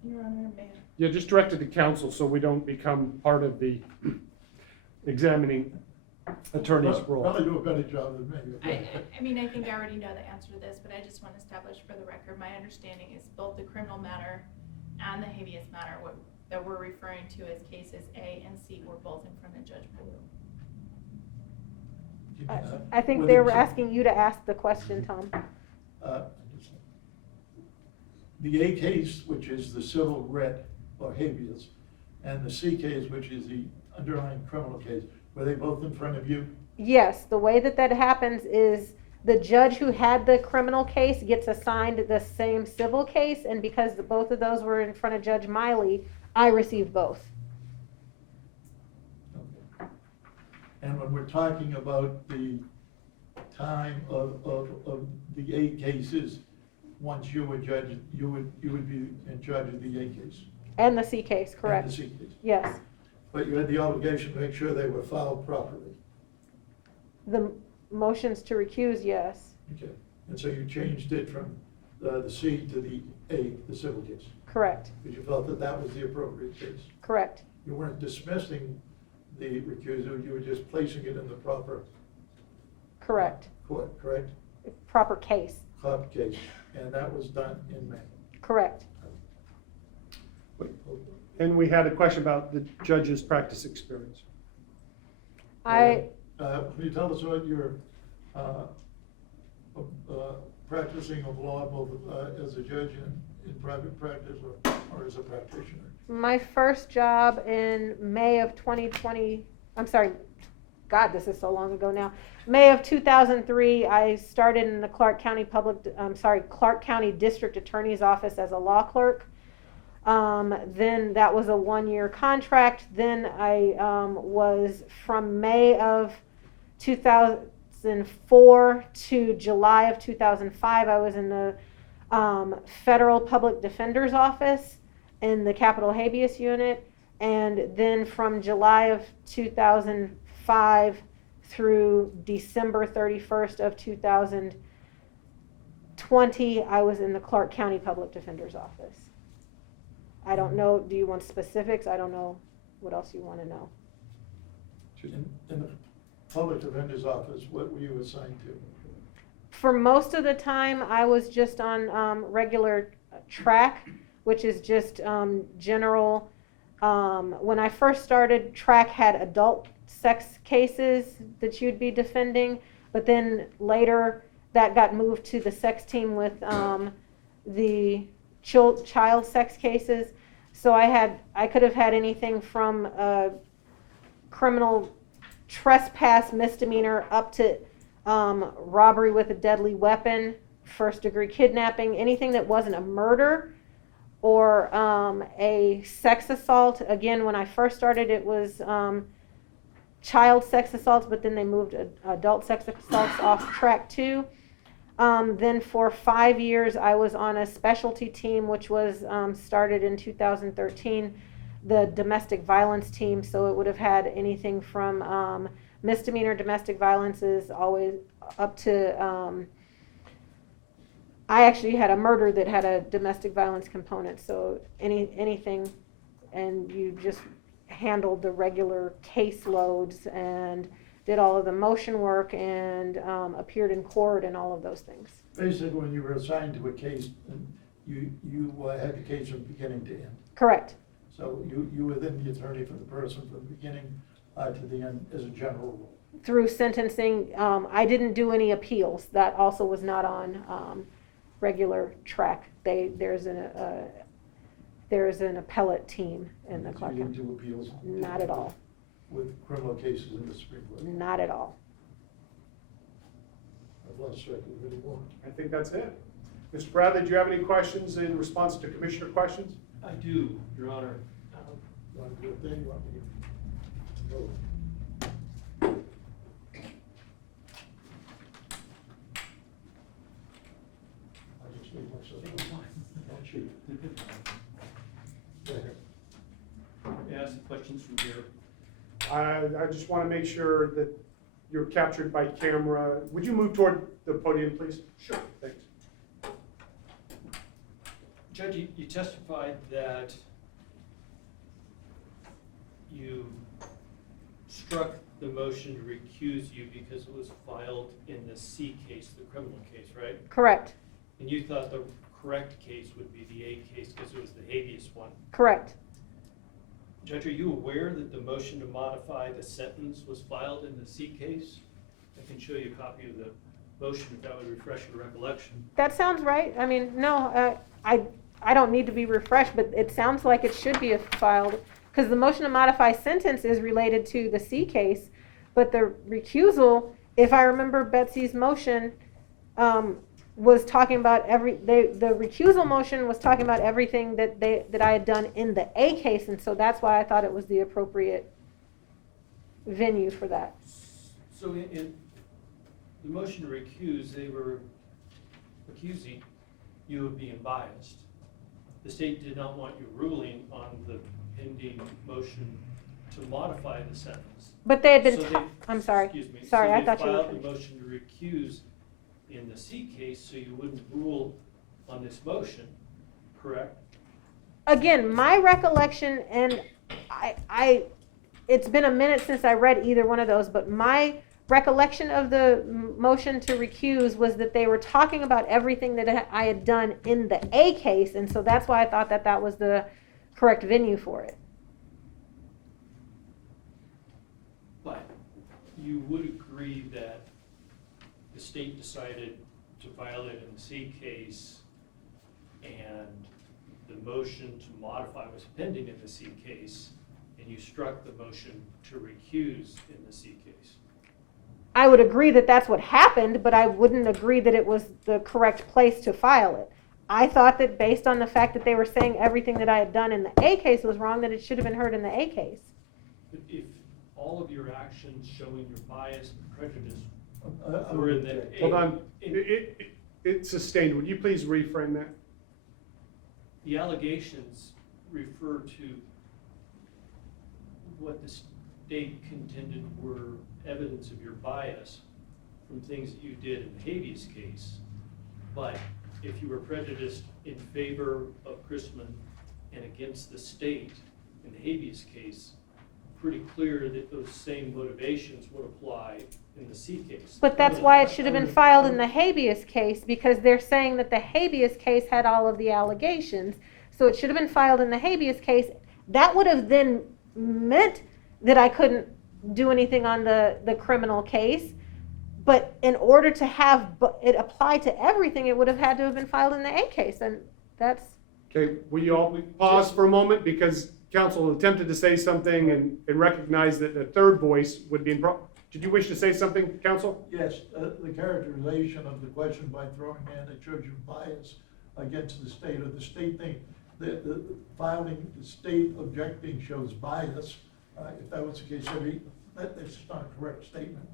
Your Honor, may I? Yeah, just direct it to counsel so we don't become part of the examining attorney's role. Probably do a better job than me. I mean, I think I already know the answer to this, but I just want to establish for the record, my understanding is both the criminal matter and the habeas matter that we're referring to as cases A and C were both in front of Judge Ballou. I think they were asking you to ask the question, Tom. The A case, which is the civil writ or habeas, and the C case, which is the underlying criminal case, were they both in front of you? Yes, the way that happens is the judge who had the criminal case gets assigned the same civil case, and because both of those were in front of Judge Miley, I received both. Okay. And when we're talking about the time of the A cases, once you were judge, you would be in charge of the A case? And the C case, And correct? the C case. Yes. But you had the obligation to make sure they were filed properly. The motions to recuse, yes. Okay. And so you changed it from the C to the A, the civil case, Correct, because you felt that that was the appropriate case. correct, You weren't dismissing the recusal, you were just placing it in the proper correct. court, correct? Proper case, Club case, and that was done in May. correct. And we had a question about the judge's practice experience. I, Can you tell us about your practicing of law, both as a judge in private practice or as a practitioner? my first job in May of 2020, I'm sorry, God, this is so long ago now. May of 2003, I started in the Clark County Clark County District Attorney's Office as a law clerk. Then that was a 1-year contract. Then I was from May of 2004 to July of 2005, I was in the Federal Public Defender's Office in the Capital Habeas Unit. And then from July of 2005 through December 31st of 2020, I was in the Clark County Public Defender's Office. I don't know, do you want specifics? I don't know what else you want to know. In the public defender's office, what were you assigned to? For most of the time, I was just on regular track, which is just general. When I first started, track had adult sex cases that you'd be defending, but then later that got moved to the sex team with the child sex cases. So I could have had anything from criminal trespass misdemeanor up to robbery with a deadly weapon, first degree kidnapping, anything that wasn't a murder or a sex assault. Again, when I first started, it was child sex assaults, but then they moved adult sex assaults off track too. Then for 5 years, I was on a specialty team, which was started in 2013, the domestic violence team. So it would have had anything from misdemeanor domestic violences always up to, I actually had a murder that had a domestic violence component. So anything, and you just handled the regular caseloads and did all of the motion work and appeared in court and all of those things. Basically, when you were assigned to a case, you had the case from beginning to end. Correct. So you were then the attorney for the person from the beginning to the end as a general rule. Through sentencing, I didn't do any appeals. That also was not on regular track. There's an appellate team in the You Clark didn't County. do appeals? Not at all. With criminal cases in the Supreme Court? Not at all. I've lost track of it anymore. I think that's it. Mr. Bradley, do you have any questions in response to commissioner questions? I do, Your Honor. You want to do it then, you want me to go? I just made myself. Don't cheat. Go ahead. May I ask the questions from here? I just want to make sure that you're captured by camera. Would you move toward the podium, please? Sure. Thanks. Judge, you testified that you struck the motion to recuse you because it was filed in the C case, the criminal case, right? Correct. And you thought the correct case would be the A case because it was the habeas one. Correct. Judge, are you aware that the motion to modify the sentence was filed in the C case? I can show you a copy of the motion if that would refresh your recollection. That sounds right. I mean, no, I don't need to be refreshed, but it sounds like it should be filed, because the motion to modify sentence is related to the C case, but the recusal, if I remember Betsy's motion, was talking about the recusal motion was talking about everything that I had done in the A case, and so that's why I thought it was the appropriate venue for that. So in the motion to recuse, they were accusing you of being biased. The state did not want you ruling on the pending motion to modify the sentence. But they had been, So they- I'm sorry. Excuse me. Sorry, So I thought you were they filed finished. the motion to recuse in the C case so you wouldn't rule on this motion, correct? Again, my recollection, and it's been a minute since I read either one of those, but my recollection of the motion to recuse was that they were talking about everything that I had done in the A case, and so that's why I thought that was the correct venue for it. But you would agree that the state decided to violate in the C case and the motion to modify was pending in the C case, and you struck the motion to recuse in the C case. I would agree that that's what happened, but I wouldn't agree that it was the correct place to file it. I thought that based on the fact that they were saying everything that I had done in the A case was wrong, that it should have been heard in the A case. But if all of your actions showing your bias and prejudice I were would in the object. A. Hold on. It's sustained. Would you please reframe that? The allegations refer to what the state contended were evidence of your bias from things that you did in the habeas case. But if you were prejudiced in favor of Chrisman and against the state in the habeas case, pretty clear that those same motivations would apply in the C case. But that's why it should have been filed in the habeas case, because they're saying that the habeas case had all of the allegations. So it should have been filed in the habeas case. That would have then meant that I couldn't do anything on the criminal case. But in order to have it apply to everything, it would have had to have been filed in the A case, and that's... Okay, will you all pause for a moment, because counsel attempted to say something and recognized that the third voice would be in Did you wish to say something, counsel? Yes, the characterization of the question by throwing in, it shows you bias against the state, or the state thing, the filing, the state objecting shows bias. If that was the case, that's just not a correct statement.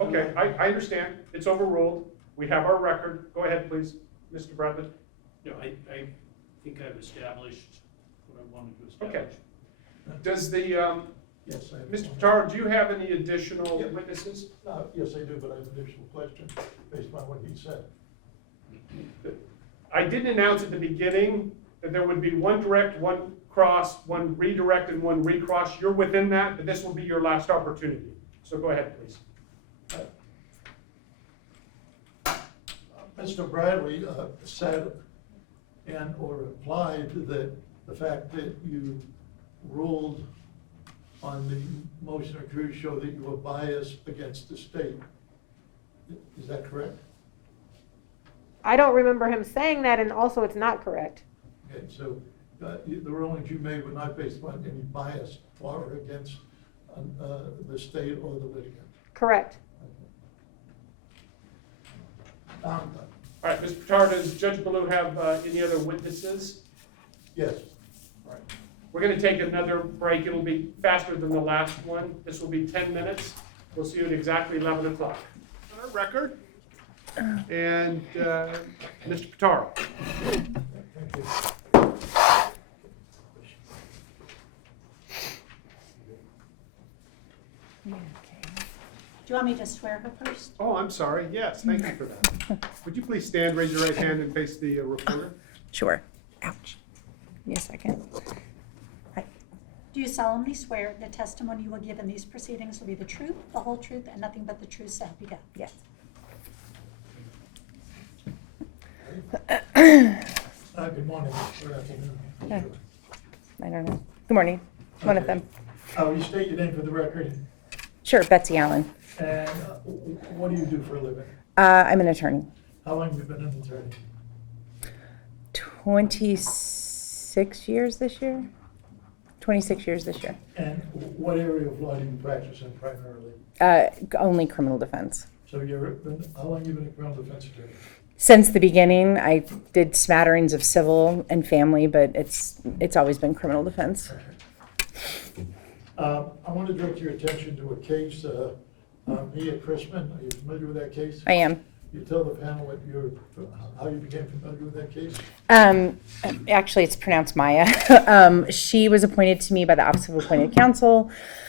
Okay, I understand. It's overruled. We have our record. Go ahead, please, Mr. Bradley. No, I think I've established what I wanted to Okay. establish. Does the, Yes, I have. Mr. Pitaro, do you have any additional Yeah. witnesses? Yes, I do, but I have an additional question based on what he said. I didn't announce at the beginning that there would be one direct, one cross, one redirect, and one recross. You're within that, but this will be your last opportunity. So go ahead, please. Mr. Bradley said and or implied that the fact that you ruled on the motion to recuse show that you were biased against the state. Is that correct? I don't remember him saying that, and also it's not correct. Okay, so the rulings you made were not based upon any bias for or against the state or the litigant. Correct. I'm done. All right, Mr. Pitaro, does Judge Ballou have any other witnesses? Yes. All right. We're going to take another break. It'll be faster than the last one. This will be 10 minutes. We'll see you at exactly 11 o'clock. On our record. And Mr. Pitaro. Thank you. Do you want me to swear her first? Oh, I'm sorry. Yes, thank you for that. Would you please stand, raise your right hand, and face the reporter? Sure. Ouch. Give me a second. Right. Do you solemnly swear the testimony you will give in these proceedings will be the truth, the whole truth, and nothing but the truth, so help you God? Yes. Good morning. Good afternoon. I don't know. Good morning. One of Okay. them. Will you state your name for the record? Sure, Betsy Allen. And what do you do for a living? I'm an attorney. How long have you been an attorney? 26 years this year? 26 years this year. And what area of law do you practice in primarily? Only criminal defense. So how long have you been a criminal defense attorney? Since the beginning, I did smatterings of civil and family, but it's always been criminal defense. I want to direct your attention to a case, Mia Chrisman. Are you familiar with that case? I am. You tell the panel how you became familiar with that case? Actually, it's pronounced Maya. She was appointed to me by the Office of Appointed Counsel.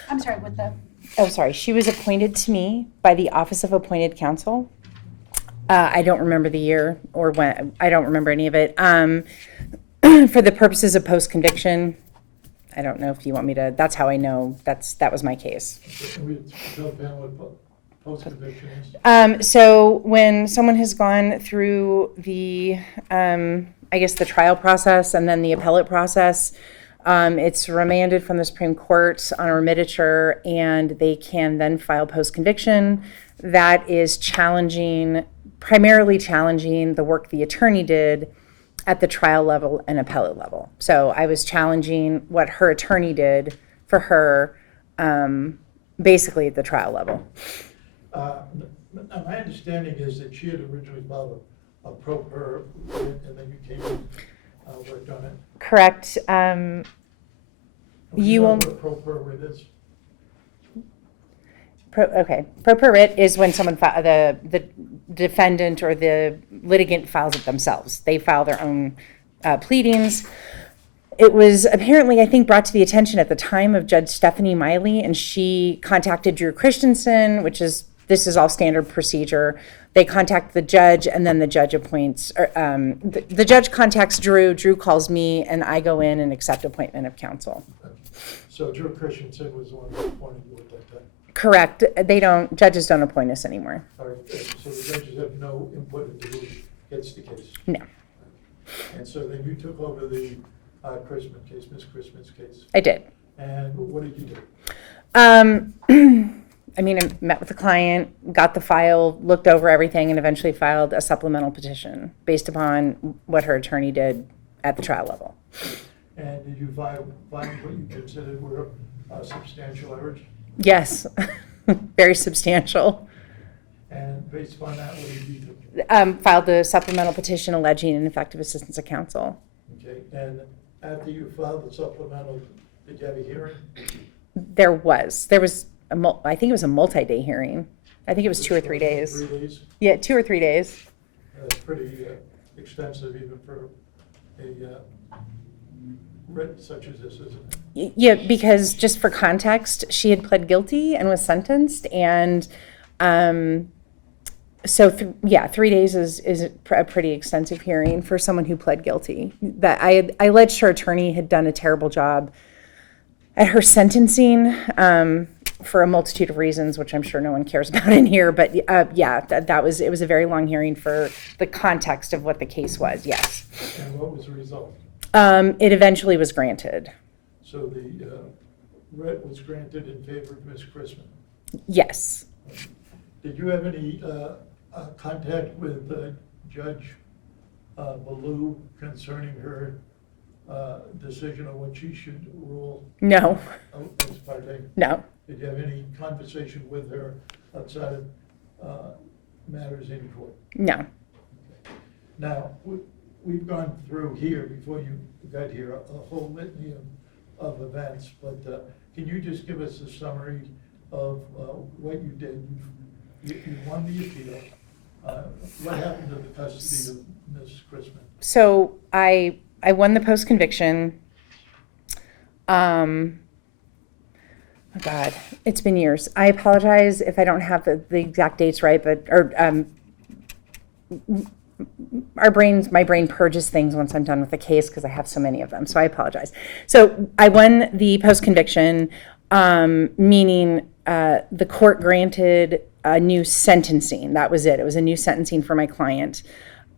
I'm sorry, with the, Oh, sorry. She was appointed to me by the Office of Appointed Counsel. I don't remember the year or when. I don't remember any of it. For the purposes of post-conviction, I don't know if you want me to. That's how I know. That was my case. Can we tell the panel what post-conviction is? So when someone has gone through the, I guess the trial process and then the appellate process, it's remanded from the Supreme Court on a remediature, and they can then file post-conviction. That is primarily challenging the work the attorney did at the trial level and appellate level. So I was challenging what her attorney did for her, basically at the trial level. My understanding is that she had originally filed a pro per, and then you came and worked on it. Correct. Do You know will. what a pro per writ is? Pro per writ is when someone, the defendant or the litigant files it themselves. They file their own pleadings. It was apparently, I think, brought to the attention at the time of Judge Stefanie Miley, and she contacted Drew Christensen, this is all standard procedure. They contact the judge, and then the judge appoints, the judge contacts Drew, Drew calls me, and I go in and accept appointment of counsel. So Drew Christensen was the one who appointed you at that time? Correct. Judges don't appoint us anymore. All right, so the judges have no input into who gets the case? No. And so then you took over the Chrisman case, Miss Chrisman's case. I did. And what did you do? I met with the client, got the file, looked over everything, and eventually filed a supplemental petition based upon what her attorney did at the trial level. And did you find what you considered were substantial errors? Yes, very substantial. And based upon that, what did you do? Filed the supplemental petition alleging ineffective assistance of counsel. Okay, and after you filed the supplemental, did you have a hearing? There was I think it was a multi-day hearing. I think it was 2 or 3 days. 3 days? Yeah, 2 or 3 days. That's pretty extensive even for a writ such as this, isn't it? Yeah, because just for context, she had pled guilty and was sentenced, and so 3 days is a pretty extensive hearing for someone who pled guilty. That I alleged her attorney had done a terrible job at her sentencing for a multitude of reasons, which I'm sure no one cares about in here. But it was a very long hearing for the context of what the case was. Yes. And what was the result? It eventually was granted. So the writ was granted in favor of Ms. Chrisman. Yes. Did you have any contact with Judge Ballou concerning her decision on what she should rule No, as parte? no. Did you have any conversation with her outside of matters in court? No. Now, we've gone through here, before you got here, a whole litany of events, but can you just give us a summary of what you did? You won the appeal. What happened to the custody of Ms. Chrisman? So I won the post-conviction. Oh God, it's been years. I apologize if I don't have the exact dates right, but, my brain purges things once I'm done with the case because I have so many of them, so I apologize. So I won the post-conviction, meaning the court granted a new sentencing. That was it. It was a new sentencing for my client.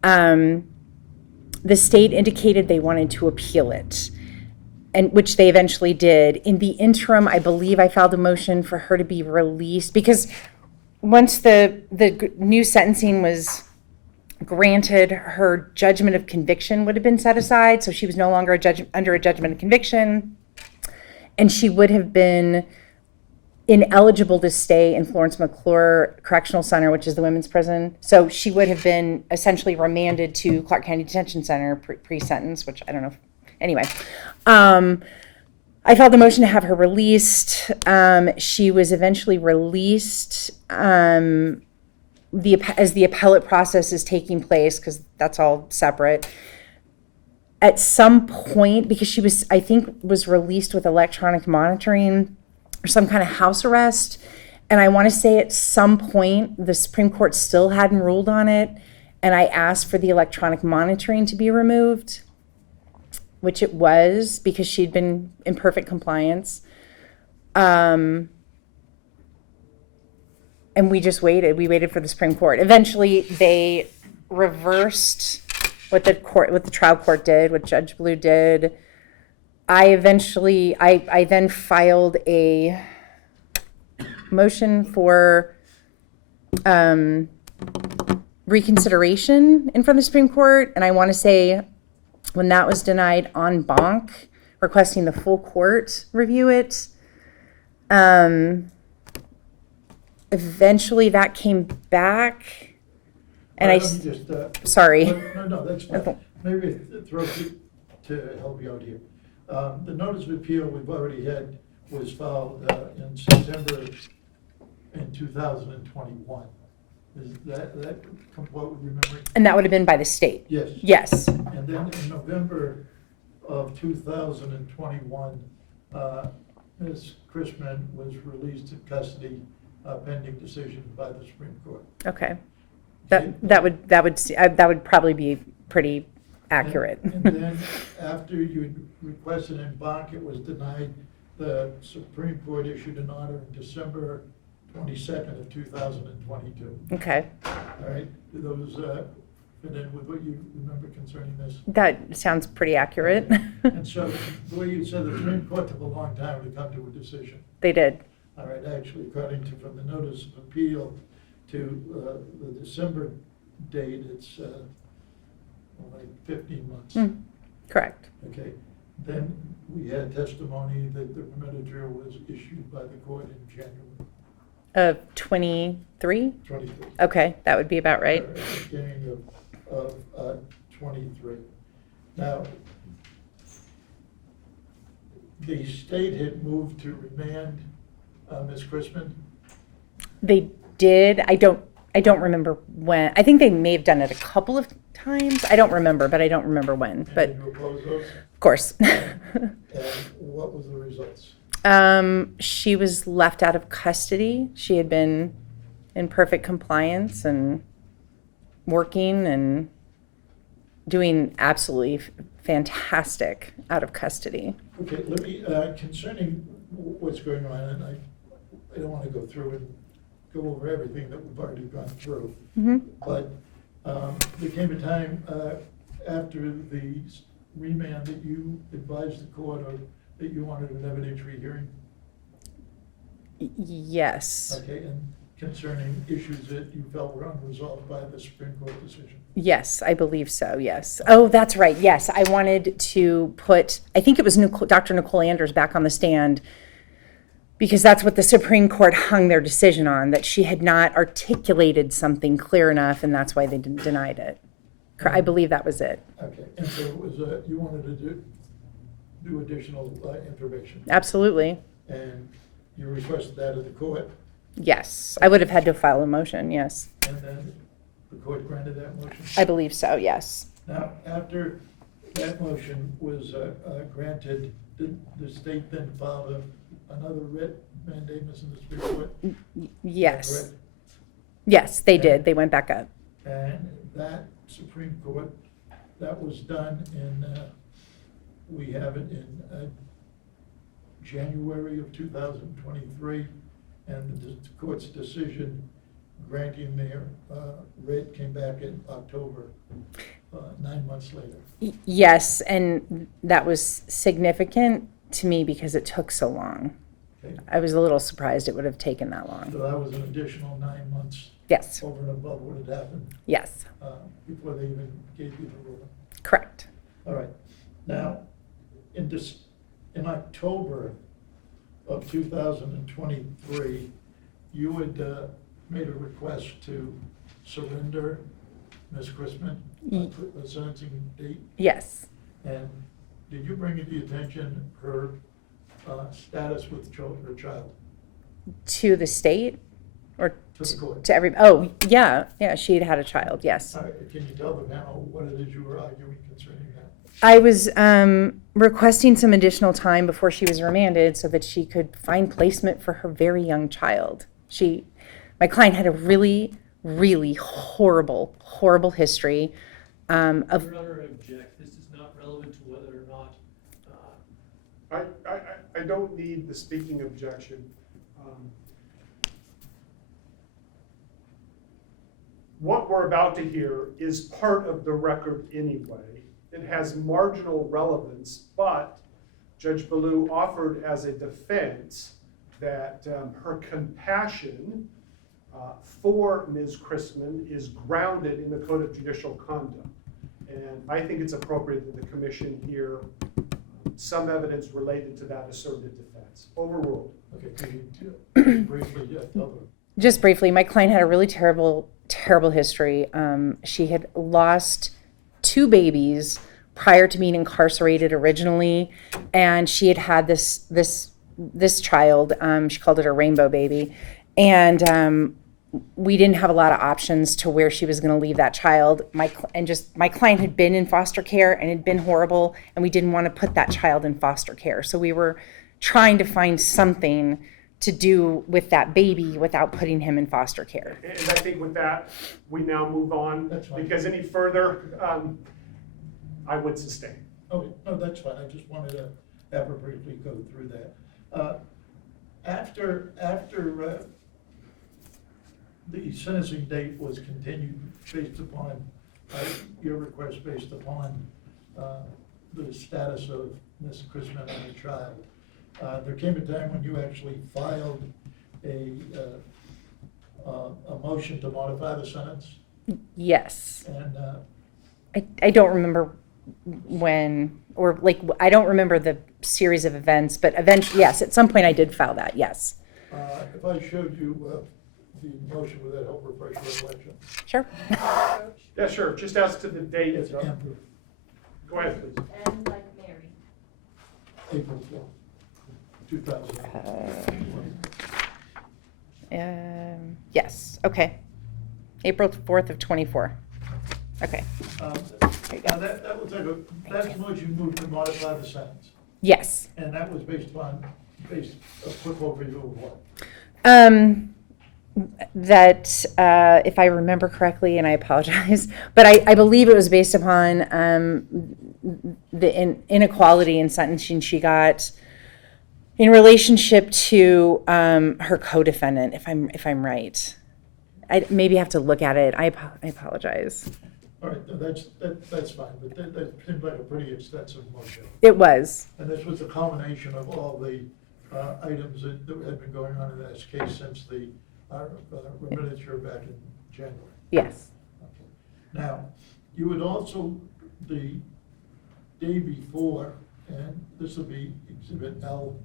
The state indicated they wanted to appeal it, and which they eventually did. In the interim, I believe I filed a motion for her to be released because once the new sentencing was granted, her judgment of conviction would have been set aside, so she was no longer under a judgment of conviction, and she would have been ineligible to stay in Florence McClure Correctional Center, which is the women's prison. So she would have been essentially remanded to Clark County Detention Center pre-sentence, which I don't know. Anyway, I filed a motion to have her released. She was eventually released as the appellate process is taking place, because that's all separate. At some point, because she was, I think, was released with electronic monitoring or some kind of house arrest. And I want to say at some point, the Supreme Court still hadn't ruled on it. And I asked for the electronic monitoring to be removed, which it was because she'd been in perfect compliance. And we just waited. We waited for the Supreme Court. Eventually, they reversed what the trial court did, what Judge Ballou did. I then filed a motion for reconsideration in front of the Supreme Court, and I want to say when that was denied en banc, requesting the full court review it. Eventually that came back, and sorry. No, that's fine. Okay. Maybe throw to help you out here. The notice of appeal we've already had was filed in September in 2021. Is that comport with your memory? And that would have been by the state? Yes. Yes. And then in November of 2021, Ms. Chrisman was released in custody pending decision by the Supreme Court. Okay. That would probably be pretty accurate. And then after you requested en banc, it was denied. The Supreme Court issued an order in December 22nd of 2022. Okay. All right, do those fit in with what you remember concerning this? That sounds pretty accurate. And so the way you said, the Supreme Court took a long time to come to a decision. They did. All right, actually, according to from the notice of appeal to the December date, it's like 15 months. Correct. Okay, then we had testimony that the remediature was issued by the court in January. Of 23? 23. Okay, that would be about right. At the beginning of 23. Now, the state had moved to remand Ms. Chrisman. They did. I don't remember when. I think they may have done it a couple of times. I don't remember, but I don't remember when. But And you oppose those? of course. And what was the results? She was left out of custody. She had been in perfect compliance and working and doing absolutely fantastic out of custody. Okay, let me, concerning what's going on, and I don't want to go through and go over everything that we've already gone through. But there came a time after the remand that you advised the court or that you wanted an evidentiary hearing? Yes. Okay, and concerning issues that you felt were unresolved by the Supreme Court decision? Yes, I believe so, yes. Oh, that's right, yes. I wanted to put, I think it was Dr. Nicole Anders back on the stand, because that's what the Supreme Court hung their decision on, that she had not articulated something clear enough, and that's why they denied it. I believe that was it. Okay, and so it was, you wanted to do additional information, Absolutely. and you requested that of the court, Yes, I would have had to file a motion, yes. and then the court granted that motion? I believe so, yes. Now, after that motion was granted, did the state then file another writ mandamus in the Supreme Court? Yes. Correct? Yes, they did. They went back up. And that Supreme Court, that was done in, we have it in January of 2023, and the court's decision granting their writ came back in October, 9 months later. Yes, and that was significant to me because it took so long. Okay. I was a little surprised it would have taken that long. So that was an additional 9 months Yes, over and above what had happened yes, before they even gave you the ruling. correct. All right. Now, in October of 2023, you had made a request to surrender Ms. Chrisman, a sentencing date. Yes, And did you bring to the attention her status with her child to the state or to the court? to every, oh, yeah, she had had a child, yes. All right, can you tell the panel what it is you were arguing concerning that? I was requesting some additional time before she was remanded so that she could find placement for her very young child. My client had a really, really horrible history of. Your Honor, I object. This is not relevant to whether or not, I don't need the speaking objection. What we're about to hear is part of the record anyway. It has marginal relevance, but Judge Ballou offered as a defense that her compassion for Ms. Chrisman is grounded in the Code of Judicial Conduct. And I think it's appropriate that the commission hear some evidence related to that asserted defense. Overruled. Okay, can you briefly tell them? Just briefly, my client had a really terrible history. She had lost 2 babies prior to being incarcerated originally, and she had this child. She called it a rainbow baby, and we didn't have a lot of options to where she was going to leave that child. My client had been in foster care and had been horrible, and we didn't want to put that child in foster care. So we were trying to find something to do with that baby without putting him in foster care. And I think with that, we now move on, That's fine. because any further, I would sustain. Okay, no, that's fine, I just wanted to have her briefly go through that. After the sentencing date was continued based upon, your request based upon the status of Ms. Chrisman and her child, there came a time when you actually filed a motion to modify the sentence, Yes. and I don't remember when, or like, I don't remember the series of events, but eventually, yes, at some point I did file that, yes. if I showed you the motion, would that help refresh your recollection? Sure. Yeah, sure, just as to the date. It's Amber, Go ahead, please. And like Mary. April 4th, 2020. Yes, okay. April 4th of 24. Okay. Now, that was that's the motion moved to modify the sentence, Yes. and that was based a quick overview of what? That, if I remember correctly, and I apologize, but I believe it was based upon the inequality in sentencing she got in relationship to her co-defendant, if I'm right. I maybe have to look at it. I apologize. All right, no, that's fine, but that seemed like a pretty extensive motion. It was, And this was a culmination of all the items that had been going on in this case since the remediature back in January. yes. Okay. Now, you would also, the day before, and this will be Exhibit L,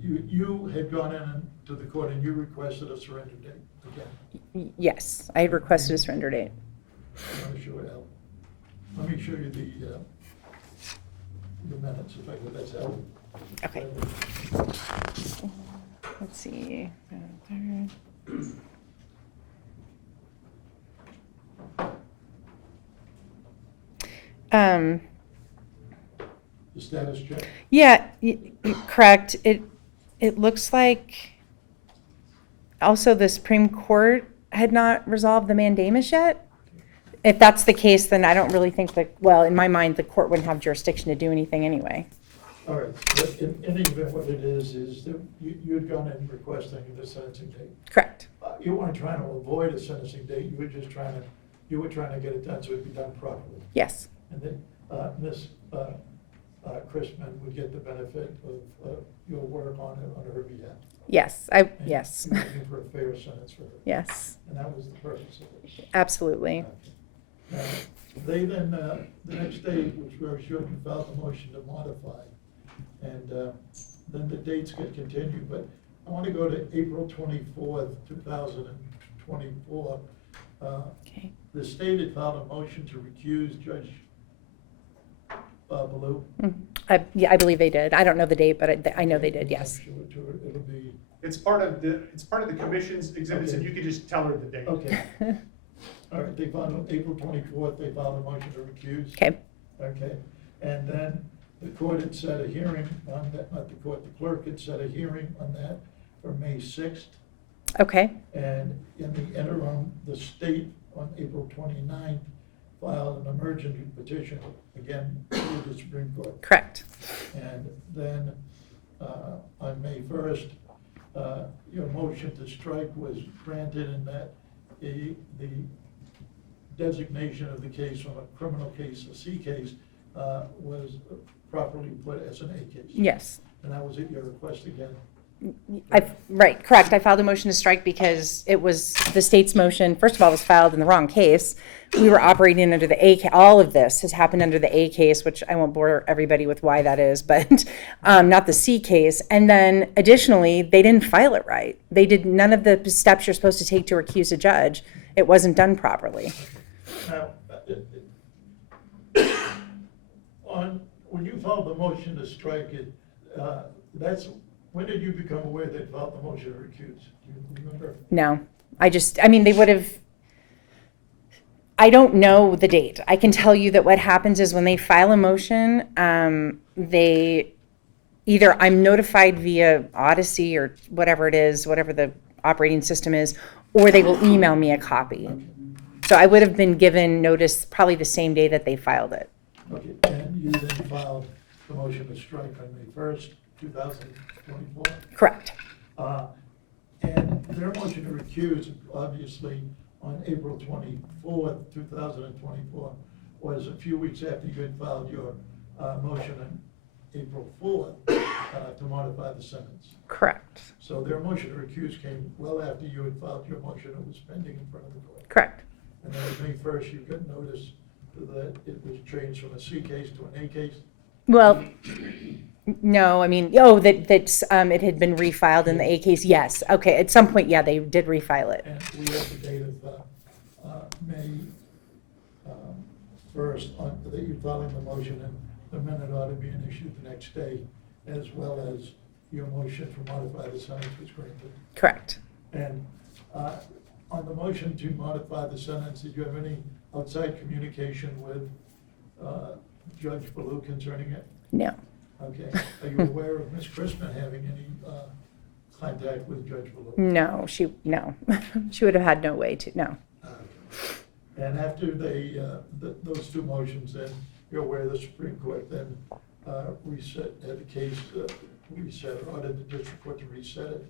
you had gone in to the court and you requested a surrender date again. Yes, I had requested a surrender date. I want to show L. Let me show you the minutes, if I could, that's L. Okay. Let's see. Um, The status check. yeah, correct. It looks like also the Supreme Court had not resolved the mandamus yet. If that's the case, then I don't really think that, well, in my mind, the court wouldn't have jurisdiction to do anything anyway. All right, but in any event, what it is that you had gone in requesting the sentencing date. Correct. You weren't trying to avoid a sentencing date, you were just trying to get it done so it'd be done properly. Yes. And then Ms. Chrisman would get the benefit of your work on her behalf. Yes. And Yes. you're looking for a fair sentence for her. Yes. And that was the purpose of it. Absolutely. Now, they then, the next day, which we were sure you filed a motion to modify, and then the dates get continued, but I want to go to April 24th, 2024. Okay. The state had filed a motion to recuse Judge Ballou. Yeah, I believe they did. I don't know the date, but I know they did, yes. It'll be, It's part of the commission's exhibits, and you can just tell her the date. okay. All right, they filed on April 24th, they filed a motion to recuse. Okay. Okay, and then the court had set a hearing on that, not the court, the clerk had set a hearing on that for May 6th. Okay. And in the interim, the state on April 29th filed an emergency petition, again, to the Supreme Court. Correct. And then on May 1st, your motion to strike was granted in that the designation of the case from a criminal case, a C case, was properly put as an A case. Yes. And that was at your request again. Right, correct. I filed a motion to strike because it was the state's motion, first of all, was filed in the wrong case. We were operating under the A, all of this has happened under the A case, which I won't bore everybody with why that is, but not the C case. And then additionally, they didn't file it right. They did none of the steps you're supposed to take to recuse a judge. It wasn't done properly. Now, when you filed the motion to strike it, when did you become aware they filed the motion to recuse? Do you remember? No, I mean, they would have, I don't know the date. I can tell you that what happens is when they file a motion, they either, I'm notified via Odyssey or whatever it is, whatever the operating system is, or they will email me a copy. So I would have been given notice probably the same day that they filed it. Okay, and you then filed the motion to strike on May 1st, 2024? Correct. And their motion to recuse, obviously, on April 24th, 2024, was a few weeks after you had filed your motion on April 4th to modify the sentence. Correct. So their motion to recuse came well after you had filed your motion. It was pending in front of the court. Correct. And then on May 1st, you got notice that it was changed from a C case to an A case. Well, no, I mean, that it had been refiled in the A case, yes. Okay, at some point, yeah, they did refile it. And we have the date of May 1st that you're filing the motion, and the minute ought to be an issue the next day, as well as your motion to modify the sentence was granted. Correct. And on the motion to modify the sentence, did you have any outside communication with Judge Ballou concerning it? No. Okay. Are you aware of Ms. Chrisman having any contact with Judge Ballou? No, she would have had no way to, no. And after those two motions, then you're aware the Supreme Court then had the case reset, or ordered the district court to reset it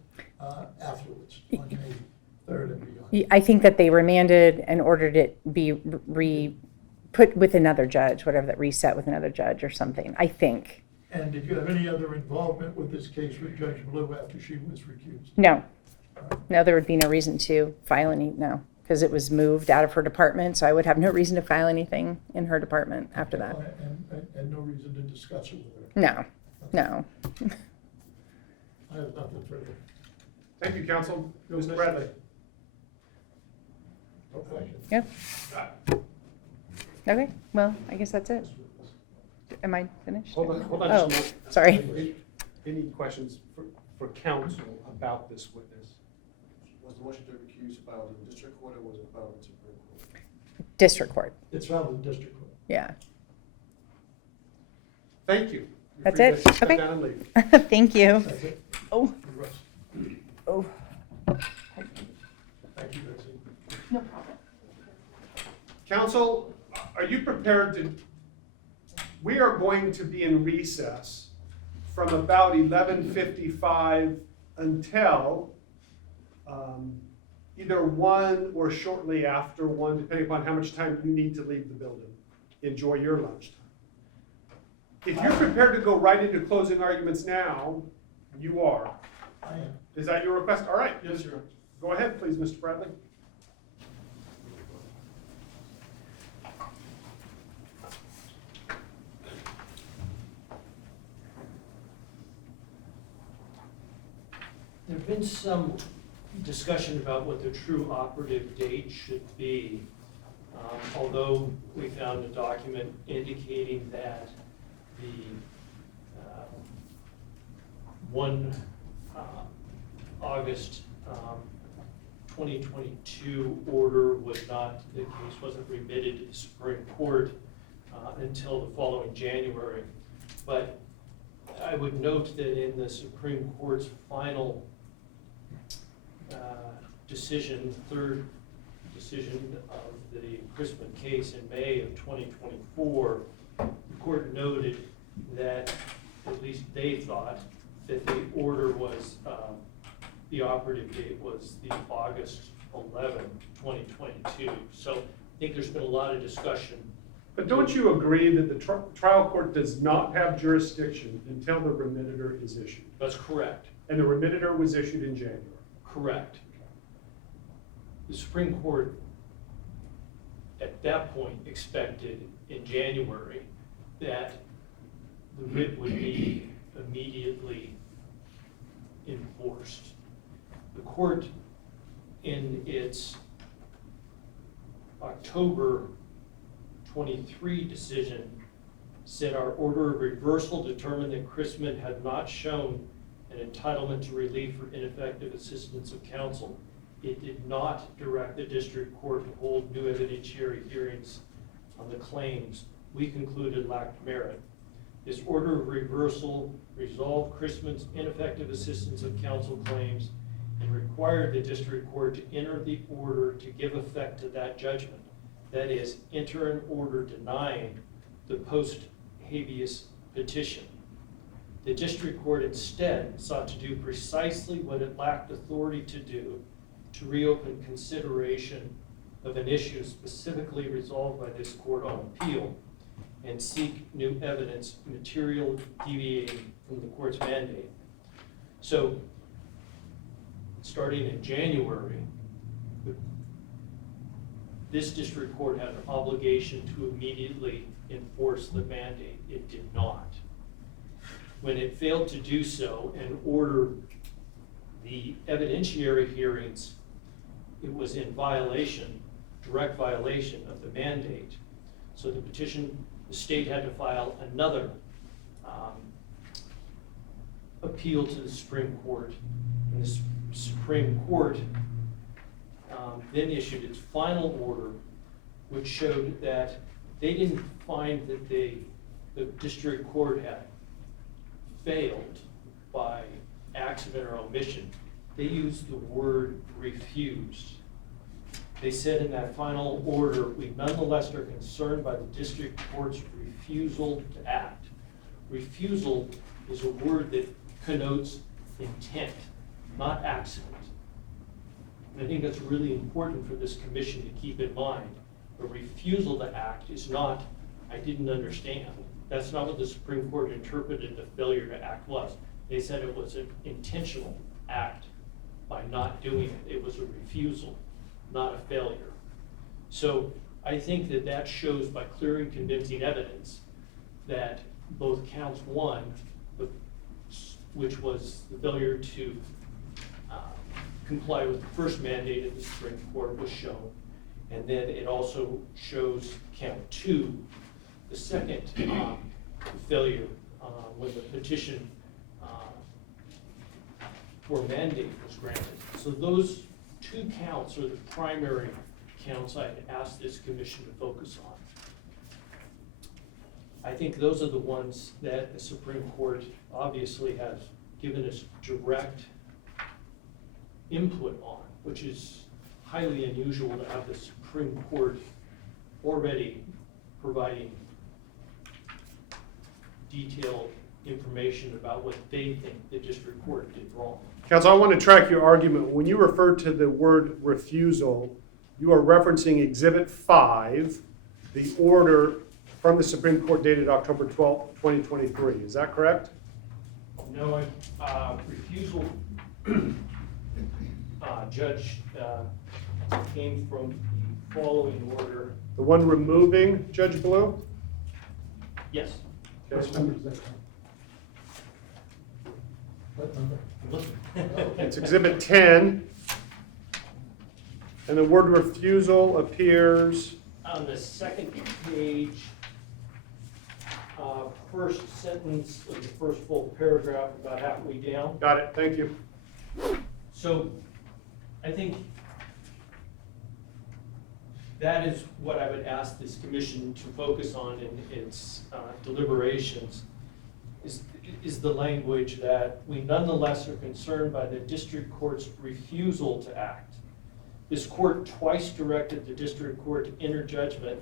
afterwards on May 3rd and beyond. I think that they remanded and ordered it be put with another judge, whatever that, reset with another judge or something, I think. And did you have any other involvement with this case with Judge Ballou after she was recused? No, no, there would be no reason to file any, no, because it was moved out of her department, so I would have no reason to file anything in her department after that. And no reason to discuss it with her? No, no. I have nothing further. Thank you, counsel. Mr. Bradley. No questions. Yep. Okay, well, I guess that's it. Am I finished? Hold on just a Oh, moment. sorry. Any questions for counsel about this witness? Was the motion to recuse filed in district court or was it filed in Supreme Court? District court, It's filed in district court. yeah. Thank you. You're That's free to it? step Okay. down and leave. Thank you. That's it? Oh, The rest. oh. Thank you, Betsy. No problem. Counsel, are you prepared to, we are going to be in recess from about 11:55 until either 1 or shortly after 1, depending upon how much time you need to leave the building. Enjoy your lunchtime. If you're prepared to go right into closing arguments now, you are. I am. Is that your request? All right. Yes, sir. Go ahead, please, Mr. Bradley. There's been some discussion about what the true operative date should be. Although we found a document indicating that the 1 August 2022 order was not, the case wasn't remitted to the Supreme Court until the following January. But I would note that in the Supreme Court's final decision, third decision of the Krmpotic case in May of 2024, the court noted that, at least they thought, that the order was, the operative date was the August 11, 2022. So I think there's been a lot of discussion. But don't you agree that the trial court does not have jurisdiction until the remitter is issued? That's correct. And the remitter was issued in January? Correct. The Supreme Court, at that point, expected in January that the writ would be immediately enforced. The court, in its October 23 decision, said our order of reversal determined that Krmpotic had not shown an entitlement to relief for ineffective assistance of counsel. It did not direct the district court to hold new evidentiary hearings on the claims we concluded lacked merit. This order of reversal resolved Krmpotic's ineffective assistance of counsel claims and required the district court to enter the order to give effect to that judgment. That is, enter an order denying the post-habeas petition. The district court instead sought to do precisely what it lacked authority to do, to reopen consideration of an issue specifically resolved by this court on appeal and seek new evidence material deviating from the court's mandate. So, starting in January, this district court had an obligation to immediately enforce the mandate. It did not. When it failed to do so and order the evidentiary hearings, it was in violation, direct violation of the mandate. So the petition, the state had to file another appeal to the Supreme Court. And the Supreme Court then issued its final order, which showed that they didn't find that the district court had failed by accident or omission. They used the word refused. They said in that final order, we nonetheless are concerned by the district court's refusal to act. Refusal is a word that connotes intent, not accident. And I think that's really important for this commission to keep in mind. A refusal to act is not, I didn't understand. That's not what the Supreme Court interpreted the failure to act was. They said it was an intentional act by not doing it. It was a refusal, not a failure. So I think that that shows by clear and convincing evidence that both counts one, which was the failure to comply with the first mandate of the Supreme Court, was shown. And then it also shows count two, the second failure when the petition for mandate was granted. So those two counts are the primary counts I'd asked this commission to focus on. I think those are the ones that the Supreme Court obviously has given us direct input on, which is highly unusual to have the Supreme Court already providing detailed information about what they think the district court did wrong. Counsel, I want to track your argument. When you refer to the word refusal, you are referencing Exhibit 5, the order from the Supreme Court dated October 12, 2023. Is that correct? No, refusal, Judge, came from the following order. The one removing Judge Ballou? Yes. Which number is that? What number? It's Exhibit 10. And the word refusal appears, On the second page, first sentence of the first full paragraph, about halfway down. got it, thank you. So I think that is what I would ask this commission to focus on in its deliberations, is the language that we nonetheless are concerned by the district court's refusal to act. This court twice directed the district court to enter judgment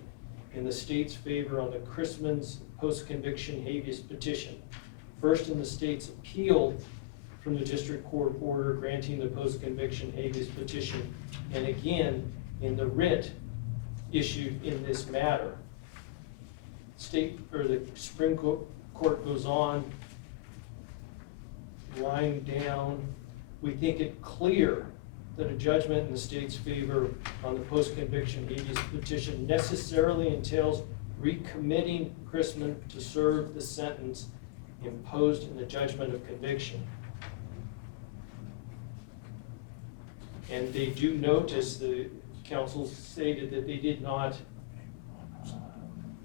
in the state's favor on the Chrisman's post-conviction habeas petition. First in the state's appeal from the district court order granting the post-conviction habeas petition, and again in the writ issued in this matter. The Supreme Court goes on, lying down, we think it clear that a judgment in the state's favor on the post-conviction habeas petition necessarily entails recommitting Chrisman to serve the sentence imposed in the judgment of conviction. And they do notice, the counsel stated that they did not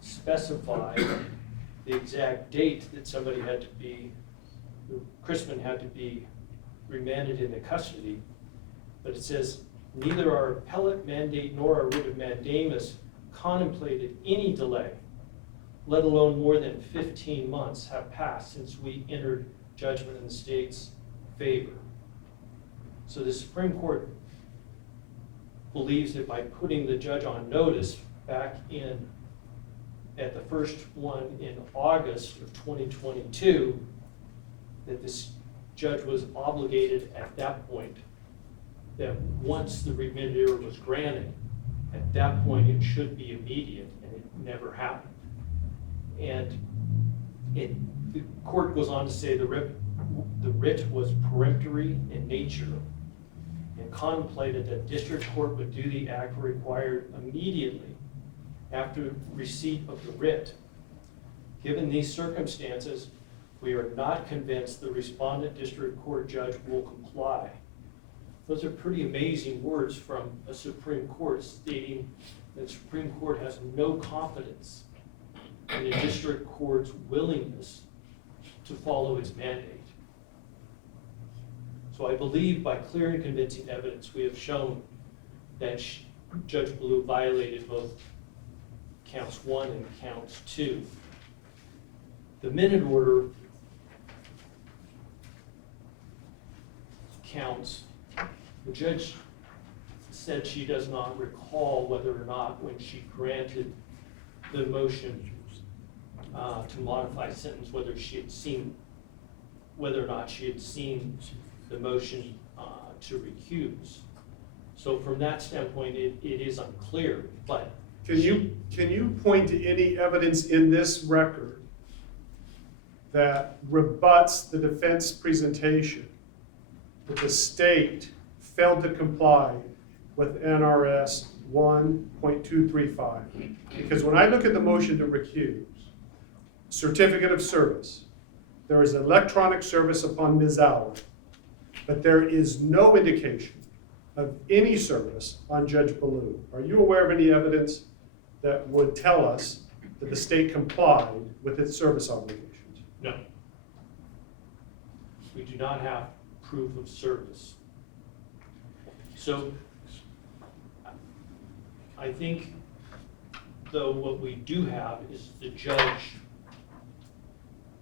specify the exact date that somebody had to be, Chrisman had to be remanded into custody. But it says, neither our appellate mandate nor our writ of mandamus contemplated any delay, let alone more than 15 months have passed since we entered judgment in the state's favor. So the Supreme Court believes that by putting the judge on notice back in, at the first one in August of 2022, that this judge was obligated at that point, that once the remitter was granted, at that point it should be immediate, and it never happened. And the court goes on to say the writ was peremptory in nature and contemplated that district court would do the act required immediately after receipt of the writ. Given these circumstances, we are not convinced the respondent district court judge will comply. Those are pretty amazing words from a Supreme Court stating that the Supreme Court has no confidence in the district court's willingness to follow its mandate. So I believe by clear and convincing evidence, we have shown that Judge Ballou violated both counts 1 and counts 2. The minute order counts, the judge said she does not recall whether or not when she granted the motion to modify sentence, whether or not she had seen the motion to recuse. So from that standpoint, it is unclear, but. Can you point to any evidence in this record that rebuts the defense presentation that the state failed to comply with NRS 1.235? Because when I look at the motion to recuse, certificate of service, there is electronic service upon Ms. Allen, but there is no indication of any service on Judge Ballou. Are you aware of any evidence that would tell us that the state complied with its service obligations? No. We do not have proof of service. So I think, though, what we do have is the judge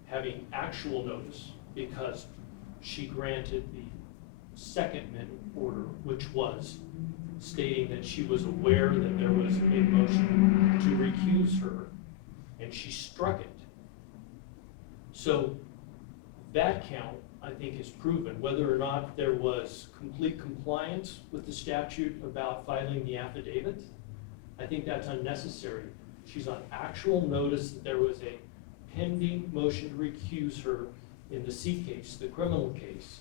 having actual notice because she granted the second minute order, which was stating that she was aware that there was a motion to recuse her, and she struck it. So that count, I think, is proven. Whether or not there was complete compliance with the statute about filing the affidavit, I think that's unnecessary. She's on actual notice that there was a pending motion to recuse her in the C case, the criminal case.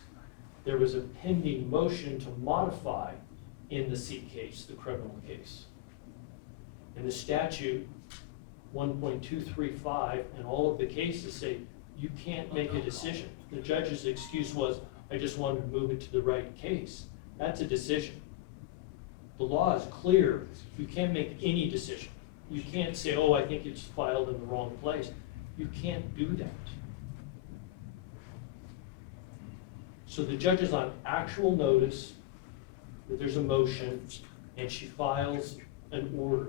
There was a pending motion to modify in the C case, the criminal case. And the statute 1.235 and all of the cases say you can't make a decision. The judge's excuse was, I just wanted to move it to the right case. That's a decision. The law is clear. You can't make any decision. You can't say, oh, I think it's filed in the wrong place. You can't do that. So the judge is on actual notice that there's a motion, and she files an order.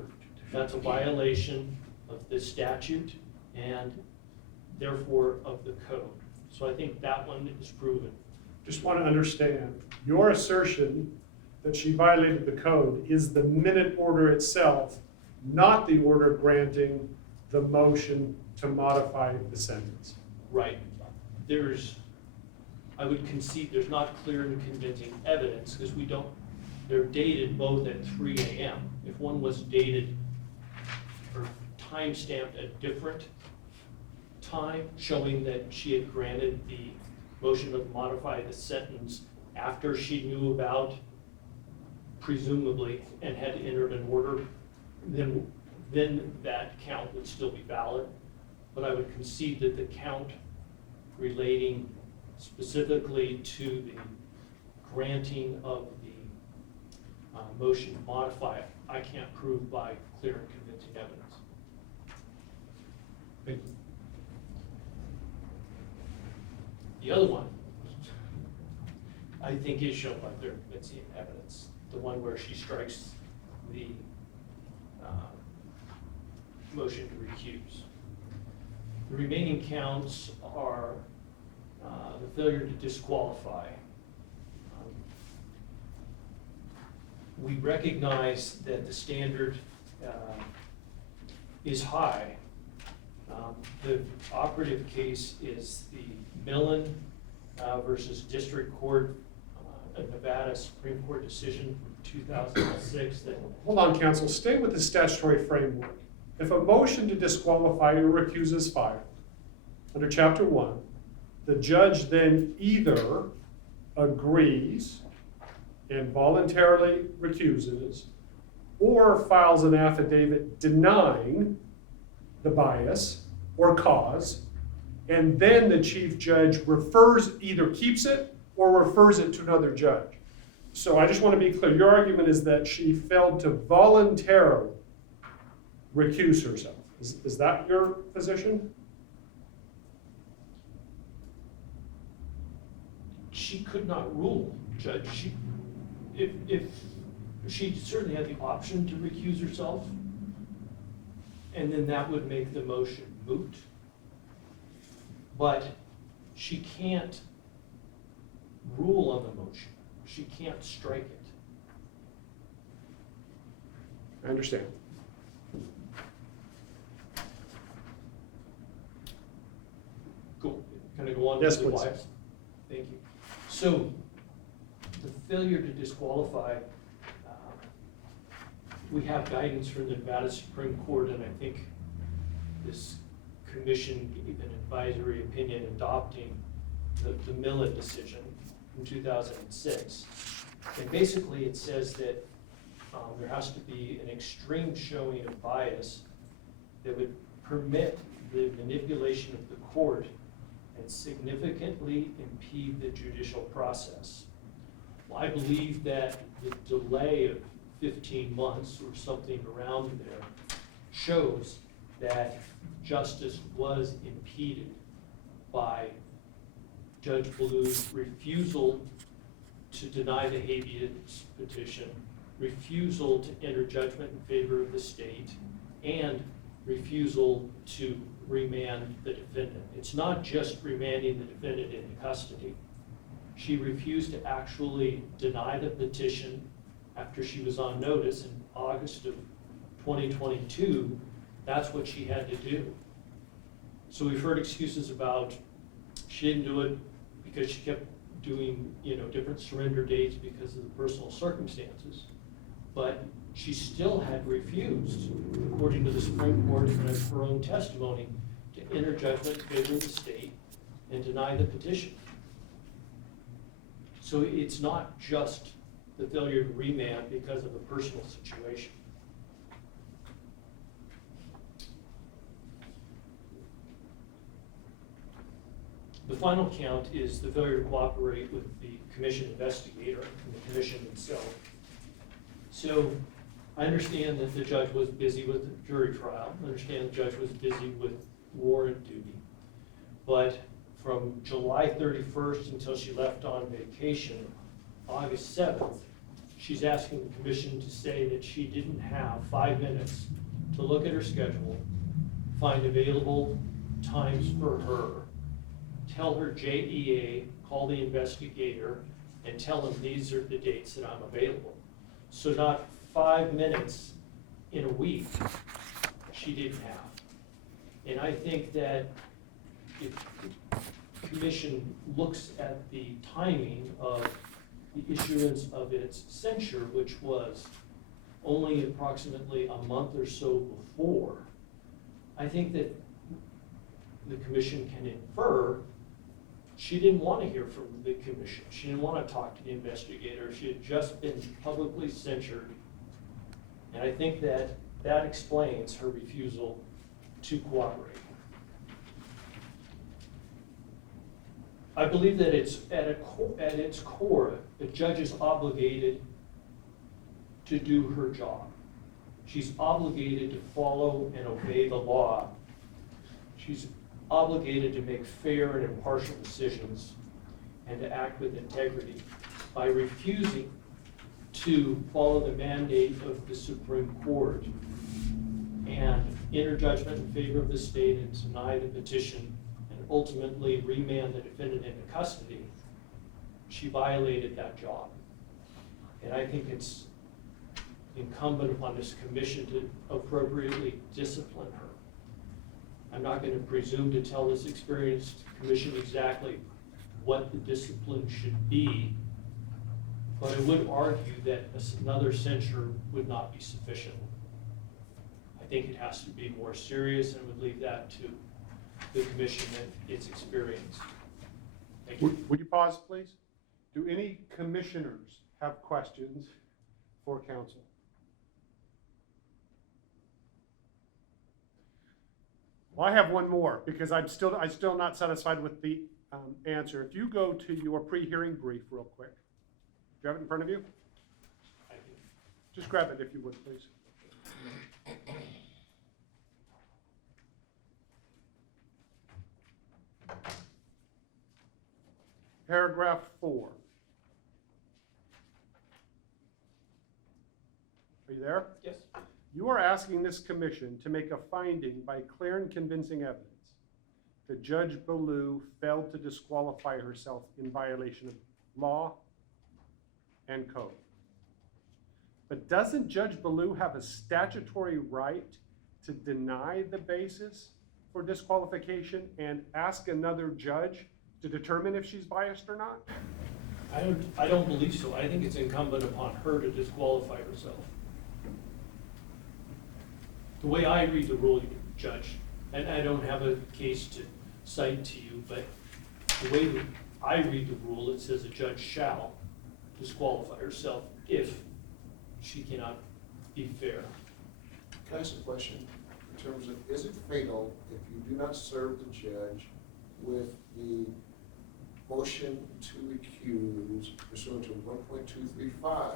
That's a violation of the statute and therefore of the code. So I think that one is proven. Just want to understand, your assertion that she violated the code is the minute order itself, not the order granting the motion to modify the sentence. Right. I would concede there's not clear and convincing evidence because they're dated both at 3 a.m. If one was dated or time-stamped at different time, showing that she had granted the motion to modify the sentence after she knew about, presumably, and had entered an order, then that count would still be valid. But I would concede that the count relating specifically to the granting of the motion to modify it, I can't prove by clear and convincing evidence. Thank you. The other one, I think, is shown by clear and convincing evidence. The one where she strikes the motion to recuse. The remaining counts are the failure to disqualify. We recognize that the standard is high. The operative case is the Millen versus District Court of Nevada Supreme Court decision from 2006 that. Hold on, counsel, stay with the statutory framework. If a motion to disqualify or recuse is filed under Chapter 1, the judge then either agrees and voluntarily recuses or files an affidavit denying the bias or cause, and then the chief judge either keeps it or refers it to another judge. So I just want to be clear, your argument is that she failed to voluntarily recuse herself. Is that your position? She could not rule, Judge. If she certainly had the option to recuse herself, and then that would make the motion moot. But she can't rule on the motion. She can't strike it. I understand. Cool. Can I go on Yes, to the please. whys? Thank you. So, the failure to disqualify, we have guidance from the Nevada Supreme Court, and I think this commission gave an advisory opinion adopting the Millet decision from 2006. And basically it says that there has to be an extreme showing of bias that would permit the manipulation of the court and significantly impede the judicial process. Well, I believe that the delay of 15 months or something around there shows that justice was impeded by Judge Ballou's refusal to deny the habeas petition, refusal to enter judgment in favor of the state, and refusal to remand the defendant. It's not just remanding the defendant into custody. She refused to actually deny the petition after she was on notice in August of 2022. That's what she had to do. So we've heard excuses about she didn't do it because she kept doing, different surrender dates because of the personal circumstances. But she still had refused, according to the Supreme Court and her own testimony, to enter judgment in favor of the state and deny the petition. So it's not just the failure to remand because of a personal situation. The final count is the failure to cooperate with the commission investigator and the commission itself. So I understand that the judge was busy with the jury trial. I understand the judge was busy with warrant duty. But from July 31st until she left on vacation, August 7th, she's asking the commission to say that she didn't have 5 minutes to look at her schedule, find available times for her, tell her JEA, call the investigator, and tell them these are the dates that I'm available. So not 5 minutes in a week she didn't have. And I think that if the commission looks at the timing of the issuance of its censure, which was only approximately a month or so before, I think that the commission can infer she didn't want to hear from the commission. She didn't want to talk to the investigator. She had just been publicly censured. And I think that that explains her refusal to cooperate. I believe that it's at its core, the judge is obligated to do her job. She's obligated to follow and obey the law. She's obligated to make fair and impartial decisions and to act with integrity. By refusing to follow the mandate of the Supreme Court and enter judgment in favor of the state and deny the petition and ultimately remand the defendant into custody, she violated that job. And I think it's incumbent upon this commission to appropriately discipline her. I'm not going to presume to tell this experienced commission exactly what the discipline should be, but I would argue that another censure would not be sufficient. I think it has to be more serious, and would leave that to the commission and its experience. Thank you. Would you pause, please? Do any commissioners have questions for counsel? Well, I have one more because I'm still not satisfied with the answer. If you go to your pre-hearing brief real quick, do you have it in front of you? I do. Just grab it if you would, please. Paragraph 4. Are you there? Yes. You are asking this commission to make a finding by clear and convincing evidence that Judge Ballou failed to disqualify herself in violation of law and code. But doesn't Judge Ballou have a statutory right to deny the basis for disqualification and ask another judge to determine if she's biased or not? I don't believe so. I think it's incumbent upon her to disqualify herself. the way I read the rule, Judge, and I don't have a case to cite to you, but the way that I read the rule, it says a judge shall disqualify herself if she cannot be fair. Can I ask a question in terms of, is it fatal if you do not serve the judge with the motion to recuse pursuant to 1.235?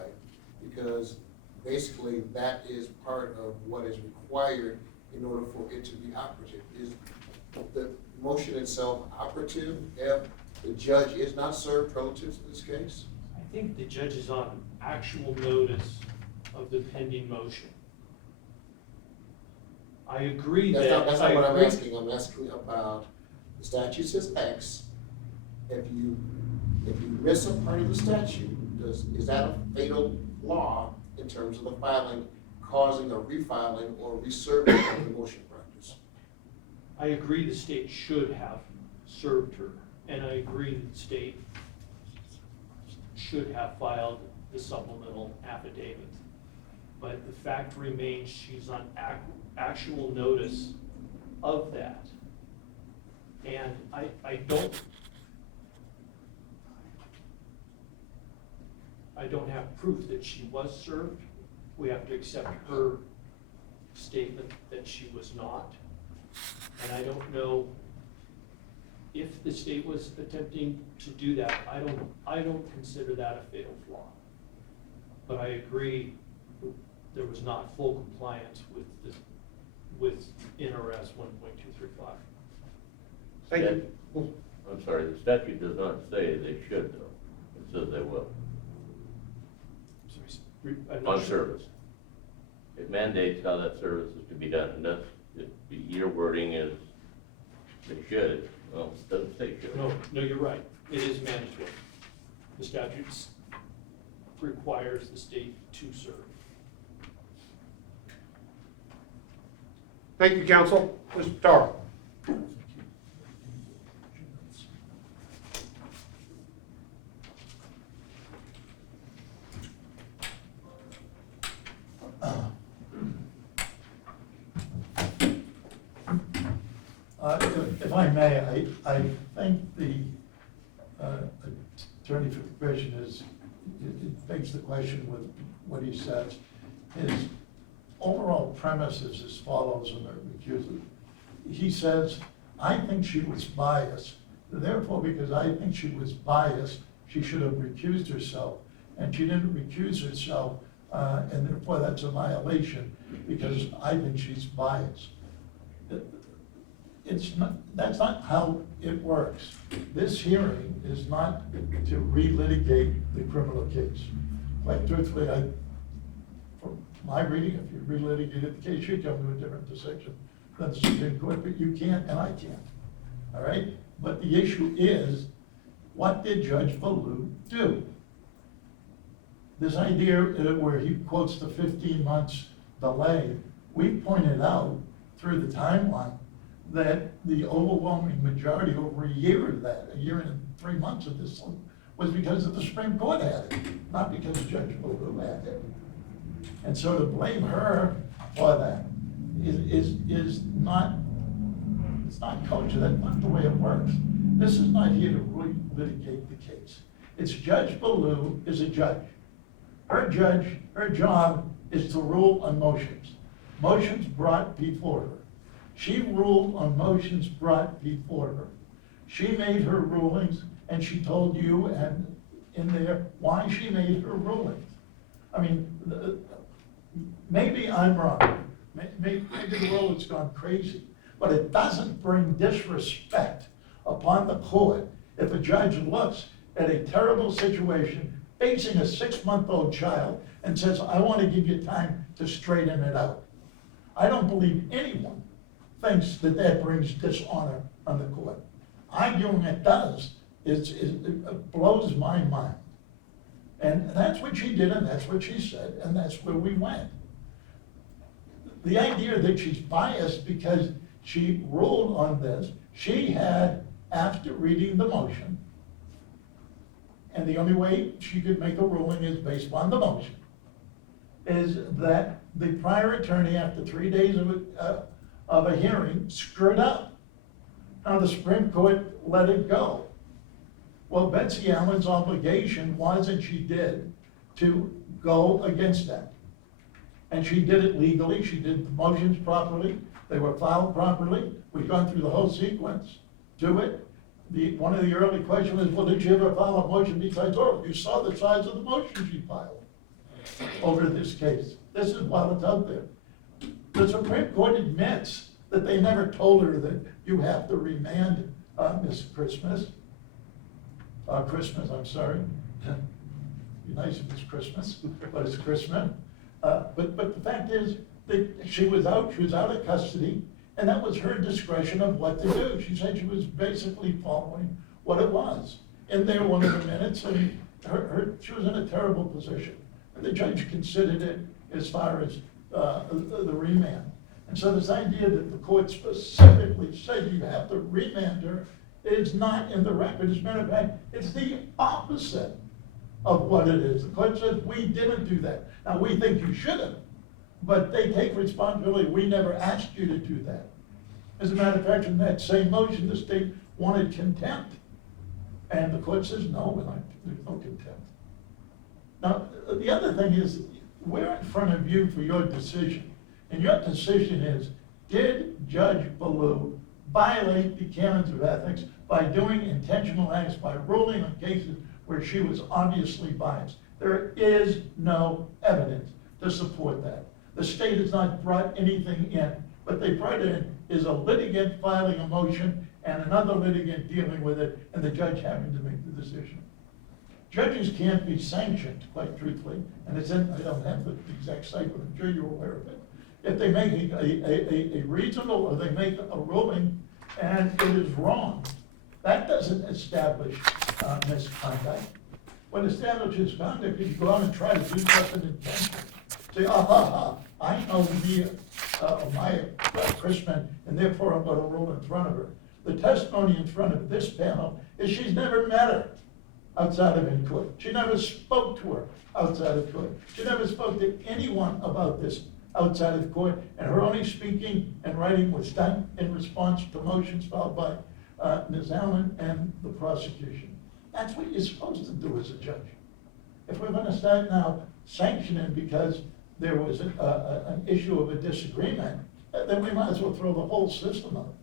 Because basically that is part of what is required in order for it to be operative. Is the motion itself operative if the judge is not served relative to this case? I think the judge is on actual notice of the pending motion. I agree that. That's not what I'm agree- asking. I'm asking about, the statute says X. If you miss a part of the statute, is that a fatal law in terms of the filing, causing a refiling or reserving of the motion practice? I agree the state should have served her, and I agree the state should have filed the supplemental affidavit. But the fact remains, she's on actual notice of that. And I don't have proof that she was served. We have to accept her statement that she was not. And I don't know if the state was attempting to do that. I don't consider that a fatal flaw. But I agree there was not full compliance with NRS 1.235. Thank you. I'm sorry, the statute does not say they should though, it says they will, I'm not on sure. service. It mandates how that service is to be done, and that's, your wording is they should, well, it doesn't say should. No, you're right. It is mandatory. The statute requires the state to serve. Thank you, counsel. Mr. Pitaro. If I may, I think the attorney for the commission it begs the question with what he says. His overall premise is as follows in the recusal. He says, I think she was biased, therefore because I think she was biased, she should have recused herself, and she didn't recuse herself, and therefore that's a violation because I think she's biased. That's not how it works. This hearing is not to relitigate the criminal case. Quite truthfully, from my reading, if you relitigated the case, you'd come to a different decision than the Supreme Court, but you can't and I can't, all right? But the issue is, what did Judge Ballou do? This idea where he quotes the 15 months delay, we pointed out through the timeline that the overwhelming majority, over a year of that, a year and 3 months of this, was because of the Supreme Court had it, not because Judge Ballou had it. And so to blame her for that is not, it's not kosher, that's not the way it works. This is not here to litigate the case. It's Judge Ballou is a judge. Her job is to rule on motions. Motions brought before her. She ruled on motions brought before her. She made her rulings, and she told you and in there why she made her rulings. I mean, maybe I'm wrong. Maybe the world has gone crazy, but it doesn't bring disrespect upon the court if a judge looks at a terrible situation facing a 6-month-old child and says, I want to give you time to straighten it out. I don't believe anyone thinks that brings dishonor on the court. Arguing it does, it blows my mind. And that's what she did, and that's what she said, and that's where we went. The idea that she's biased because she ruled on this, she had, after reading the motion, and the only way she could make a ruling is based on the motion, is that the prior attorney, after 3 days of a hearing, screwed up. Now, the Supreme Court let it go. Well, Betsy Allen's obligation was, and she did, to go against that. And she did it legally, she did the motions properly, they were filed properly, we've gone through the whole sequence to it. One of the early questions is, well, did you ever file a motion besides oral? You saw the size of the motion she filed over this case. This is while it's out there. The Supreme Court admits that they never told her that you have to remand, Miss Christmas. I'm sorry. Be nice if it's Christmas, but it's Christmas. But the fact is that she was out of custody, and that was her discretion of what to do. She said she was basically following what it was. In there, one of the minutes, and she was in a terrible position. And the judge considered it as far as the remand. And so this idea that the court specifically said you have to remand her is not in the record. As a matter of fact, it's the opposite of what it is. The court says, we didn't do that. Now, we think you should have, but they take responsibility. We never asked you to do that. As a matter of fact, in that same motion, the state wanted contempt. And the court says, no, there's no contempt. Now, the other thing is, we're in front of you for your decision. And your decision is, did Judge Ballou violate the canons of ethics by doing intentional acts, by ruling on cases where she was obviously biased? There is no evidence to support that. The state has not brought anything in. What they brought in is a litigant filing a motion and another litigant dealing with it, and the judge having to make the decision. Judges can't be sanctioned, quite truthfully, and it's in, I don't have the exact site, but I'm sure you're aware of it. If they make a reasonable, or they make a ruling and it is wrong, that doesn't establish misconduct. What establishes conduct is you go out and try to do something intentional. Say, I know me, my Chrisman, and therefore I'm going to rule in front of her. The testimony in front of this panel is she's never met her outside of in court. She never spoke to her outside of court. She never spoke to anyone about this outside of court, and her only speaking and writing was done in response to motions filed by Ms. Allen and the prosecution. That's what you're supposed to do as a judge. If we're going to start now sanctioning because there was an issue of a disagreement, then we might as well throw the whole system out.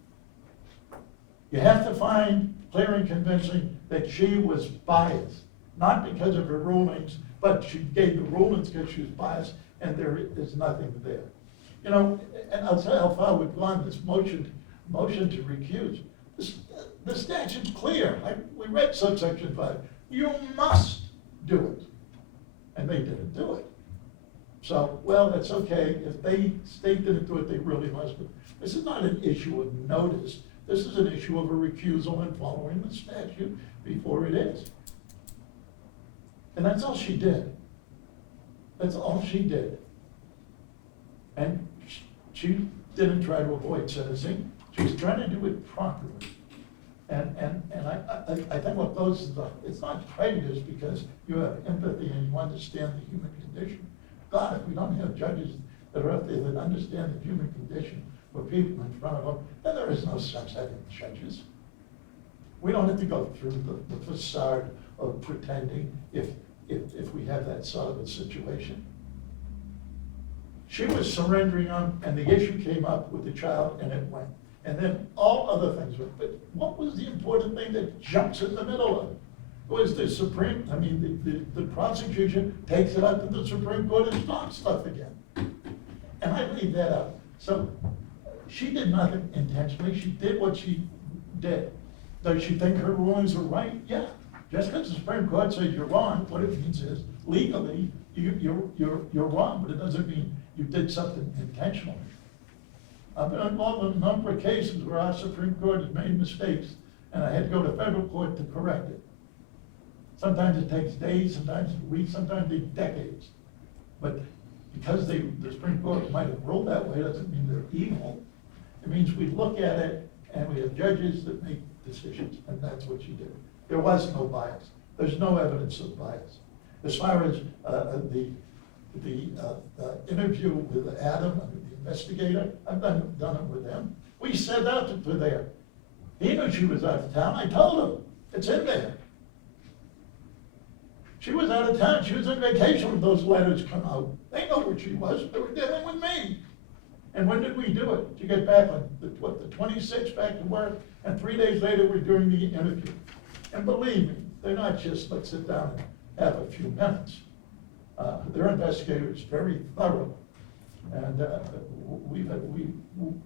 You have to find clear and convincing that she was biased, not because of her rulings, but she gave the rulings because she was biased, and there is nothing there. You know, and I'll tell you how far we've gone, this motion to recuse. The statute's clear. We read subsection 5. You must do it. And they didn't do it. So, well, that's okay. If the state didn't do it, they really must have. This is not an issue of notice. This is an issue of a recusal and following the statute before it is. And that's all she did. That's all she did. And she didn't try to avoid sentencing. She was trying to do it properly. And I think what goes to it's not prejudice because you have empathy and you understand the human condition. God, if we don't have judges that are out there that understand the human condition with people in front of them, then there is no such thing as judges. We don't have to go through the facade of pretending if we have that sort of a situation. She was surrendering on, and the issue came up with the child, and it went. And then all other things went. But what was the important thing that jumps in the middle of it? It was the the prosecution takes it up to the Supreme Court and stops stuff again. And I leave that out. So she did nothing intentionally. She did what she did. Does she think her rulings are right? Yeah. Just because the Supreme Court says you're wrong, what it means is legally you're wrong, but it doesn't mean you did something intentionally. I've been involved in a number of cases where our Supreme Court has made mistakes, and I had to go to federal court to correct it. Sometimes it takes days, sometimes weeks, sometimes decades. But because the Supreme Court might have ruled that way doesn't mean they're evil. It means we look at it and we have judges that make decisions, and that's what she did. There was no bias. There's no evidence of bias. As far as the interview with Adam, the investigator, I've done it with him. We set out to there. He knew she was out of town, I told him, it's in there. She was out of town, she was on vacation when those letters come out. They know where she was, they were dealing with me. And when did we do it? She got back on the 26th, back to work, and 3 days later, we're doing the interview. And believe me, they're not just, let's sit down and have a few minutes. Their investigator is very thorough. And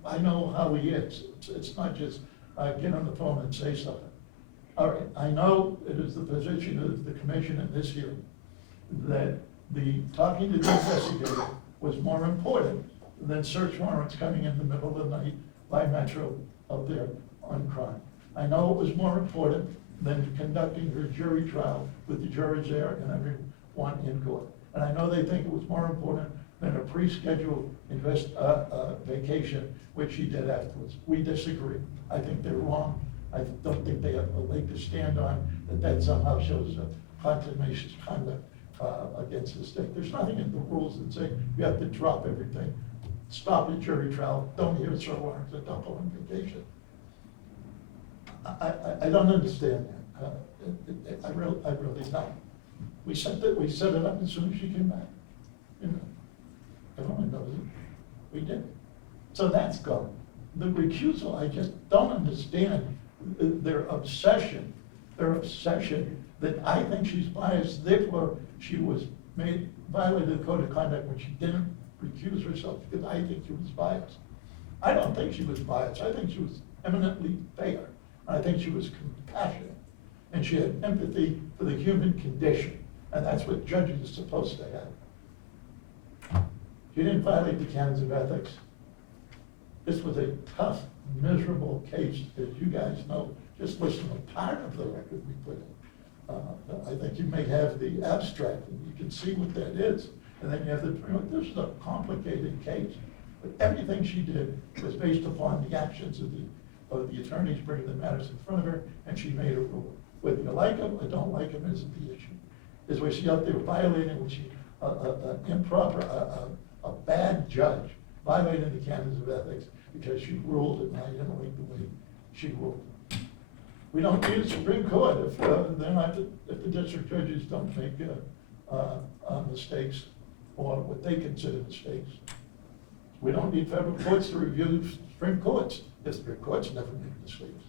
I know how he is. It's not just get on the phone and say something. All right, I know it is the position of the commission in this hearing that the talking to the investigator was more important than search warrants coming in the middle of the night by Metro out there on crime. I know it was more important than conducting her jury trial with the jurors there and everyone in court. And I know they think it was more important than a pre-scheduled vacation, which she did afterwards. We disagree. I think they're wrong. I don't think they have a leg to stand on, that somehow shows a contumacious conduct against the state. There's nothing in the rules that say you have to drop everything, stop the jury trial, don't hear search warrants, and don't go on vacation. I don't understand that. I really don't. We set it up as soon as she came back. You know, everyone knows it. We did. So that's gone. The recusal, I just don't understand their obsession that I think she's biased, therefore she was violated the code of conduct when she didn't recuse herself, because I think she was biased. I don't think she was biased. I think she was eminently fair. I think she was compassionate, and she had empathy for the human condition, and that's what judges are supposed to have. She didn't violate the canons of ethics. This was a tough, miserable case, as you guys know. Just listen to part of the record we put in. I think you may have the abstract, and you can see what that is. And then you have this is a complicated case. But everything she did was based upon the actions of the attorneys bringing the matters in front of her, and she made a rule. Whether you like them or don't like them isn't the issue. Is where she out there violating, when she, a bad judge, violating the canons of ethics because she ruled it, and I didn't like the way she ruled. We don't need a Supreme Court if the district judges don't make mistakes or what they consider mistakes. We don't need federal courts to review Supreme Courts. District courts never make mistakes.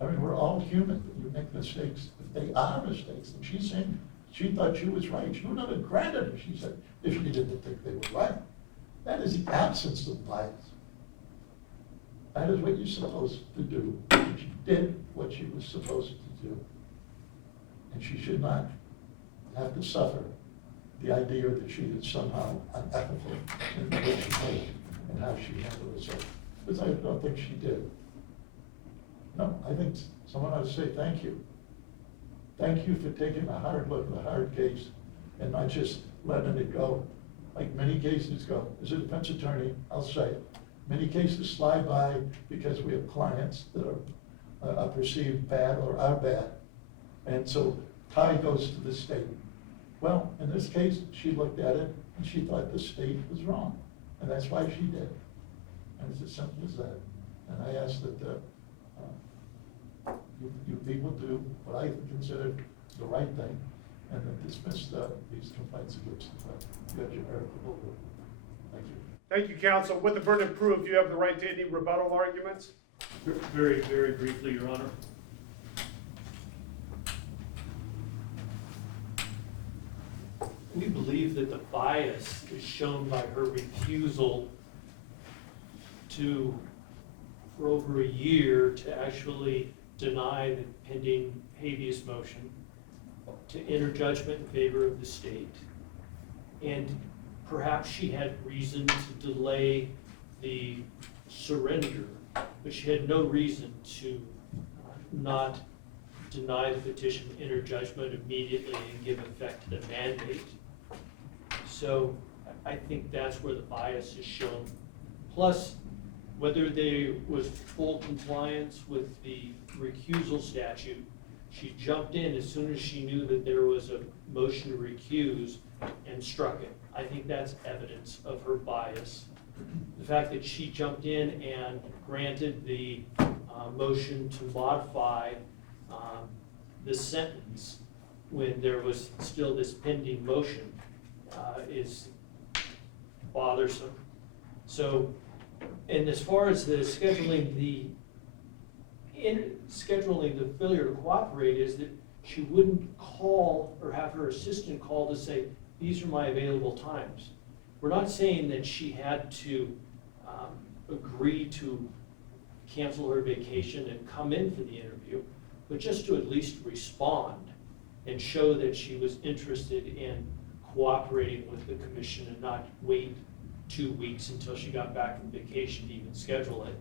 I mean, we're all human. You make mistakes if they are mistakes. And she's saying she thought she was right. She would not have granted it, she said, if she didn't think they were right. That is the absence of bias. That is what you're supposed to do. She did what she was supposed to do. And she should not have to suffer the idea that she is somehow unethical in the way she did and how she handled herself. Because I don't think she did. No, I think someone ought to say thank you. Thank you for taking a hard look at a hard case and not just letting it go. Like many cases go. As a defense attorney, I'll say it. Many cases slide by because we have clients that are perceived bad or are bad. And so tie goes to the state. Well, in this case, she looked at it and she thought the state was wrong. And that's why she did. And it's as simple as that. And I ask that you people do what I consider the right thing and then dismiss these complaints against Judge Erika. Thank you. Thank you, counsel. With the burden of proof, you have the right to any rebuttal arguments. Very, very briefly, Your Honor. We believe that the bias is shown by her refusal for over a year to actually deny the pending habeas motion, to enter judgment in favor of the state. And perhaps she had reason to delay the surrender, but she had no reason to not deny the petition, enter judgment immediately, and give effect to the mandate. So I think that's where the bias is shown. Plus, whether there was full compliance with the recusal statute, she jumped in as soon as she knew that there was a motion to recuse and struck it. I think that's evidence of her bias. The fact that she jumped in and granted the motion to modify the sentence when there was still this pending motion is bothersome. So, and as far as the scheduling the failure to cooperate, is that she wouldn't call or have her assistant call to say, these are my available times. We're not saying that she had to agree to cancel her vacation and come in for the interview, but just to at least respond and show that she was interested in cooperating with the commission and not wait 2 weeks until she got back from vacation to even schedule it.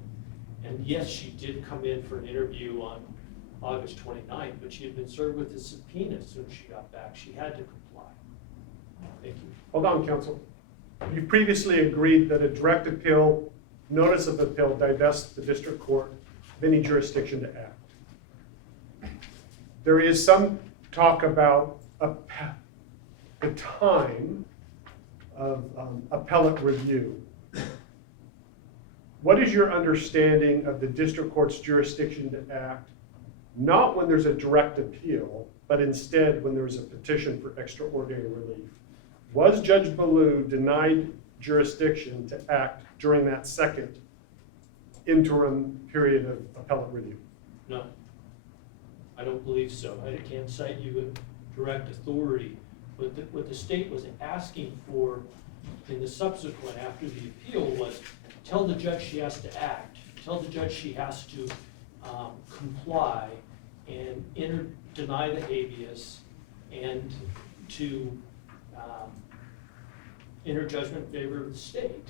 And yes, she did come in for an interview on August 29th, but she had been served with a subpoena as soon as she got back. She had to comply. Thank you. Hold on, counsel. You previously agreed that a direct appeal, notice of appeal divests the district court of any jurisdiction to act. There is some talk about the time of appellate review. What is your understanding of the district court's jurisdiction to act, not when there's a direct appeal, but instead when there's a petition for extraordinary relief? Was Judge Ballou denied jurisdiction to act during that second interim period of appellate review? No, I don't believe so. I can't cite you a direct authority. But what the state was asking for in the subsequent, after the appeal, was tell the judge she has to act, tell the judge she has to comply and deny the habeas and to enter judgment in favor of the state.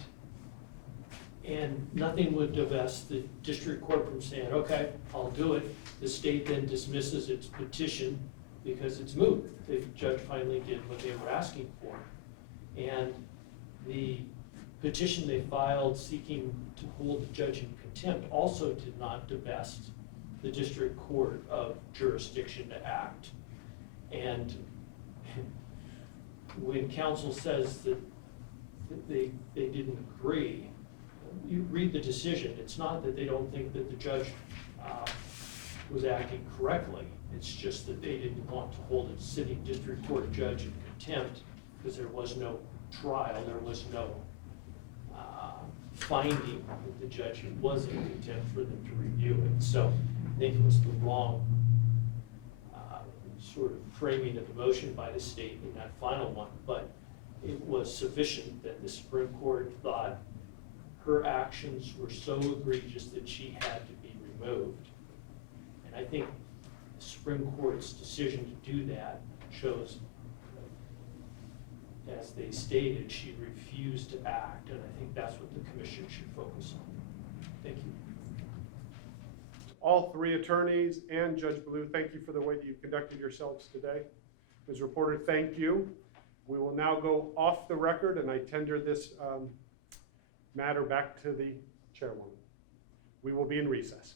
And nothing would divest the district court from saying, okay, I'll do it. The state then dismisses its petition because it's moot. The judge finally did what they were asking for. And the petition they filed seeking to hold the judge in contempt also did not divest the district court of jurisdiction to act. And when counsel says that they didn't agree, you read the decision. It's not that they don't think that the judge was acting correctly. It's just that they didn't want to hold a sitting district court judge in contempt because there was no trial, there was no finding that the judge was in contempt for them to review it. So I think it was the wrong sort of framing of the motion by the state in that final one, but it was sufficient that the Supreme Court thought her actions were so egregious that she had to be removed. And I think the Supreme Court's decision to do that shows, as they stated, she refused to act, and I think that's what the commission should focus on. Thank you. All three attorneys and Judge Ballou, thank you for the way that you conducted yourselves today. Ms. Reporter, thank you. We will now go off the record, and I tender this matter back to the chairwoman. We will be in recess.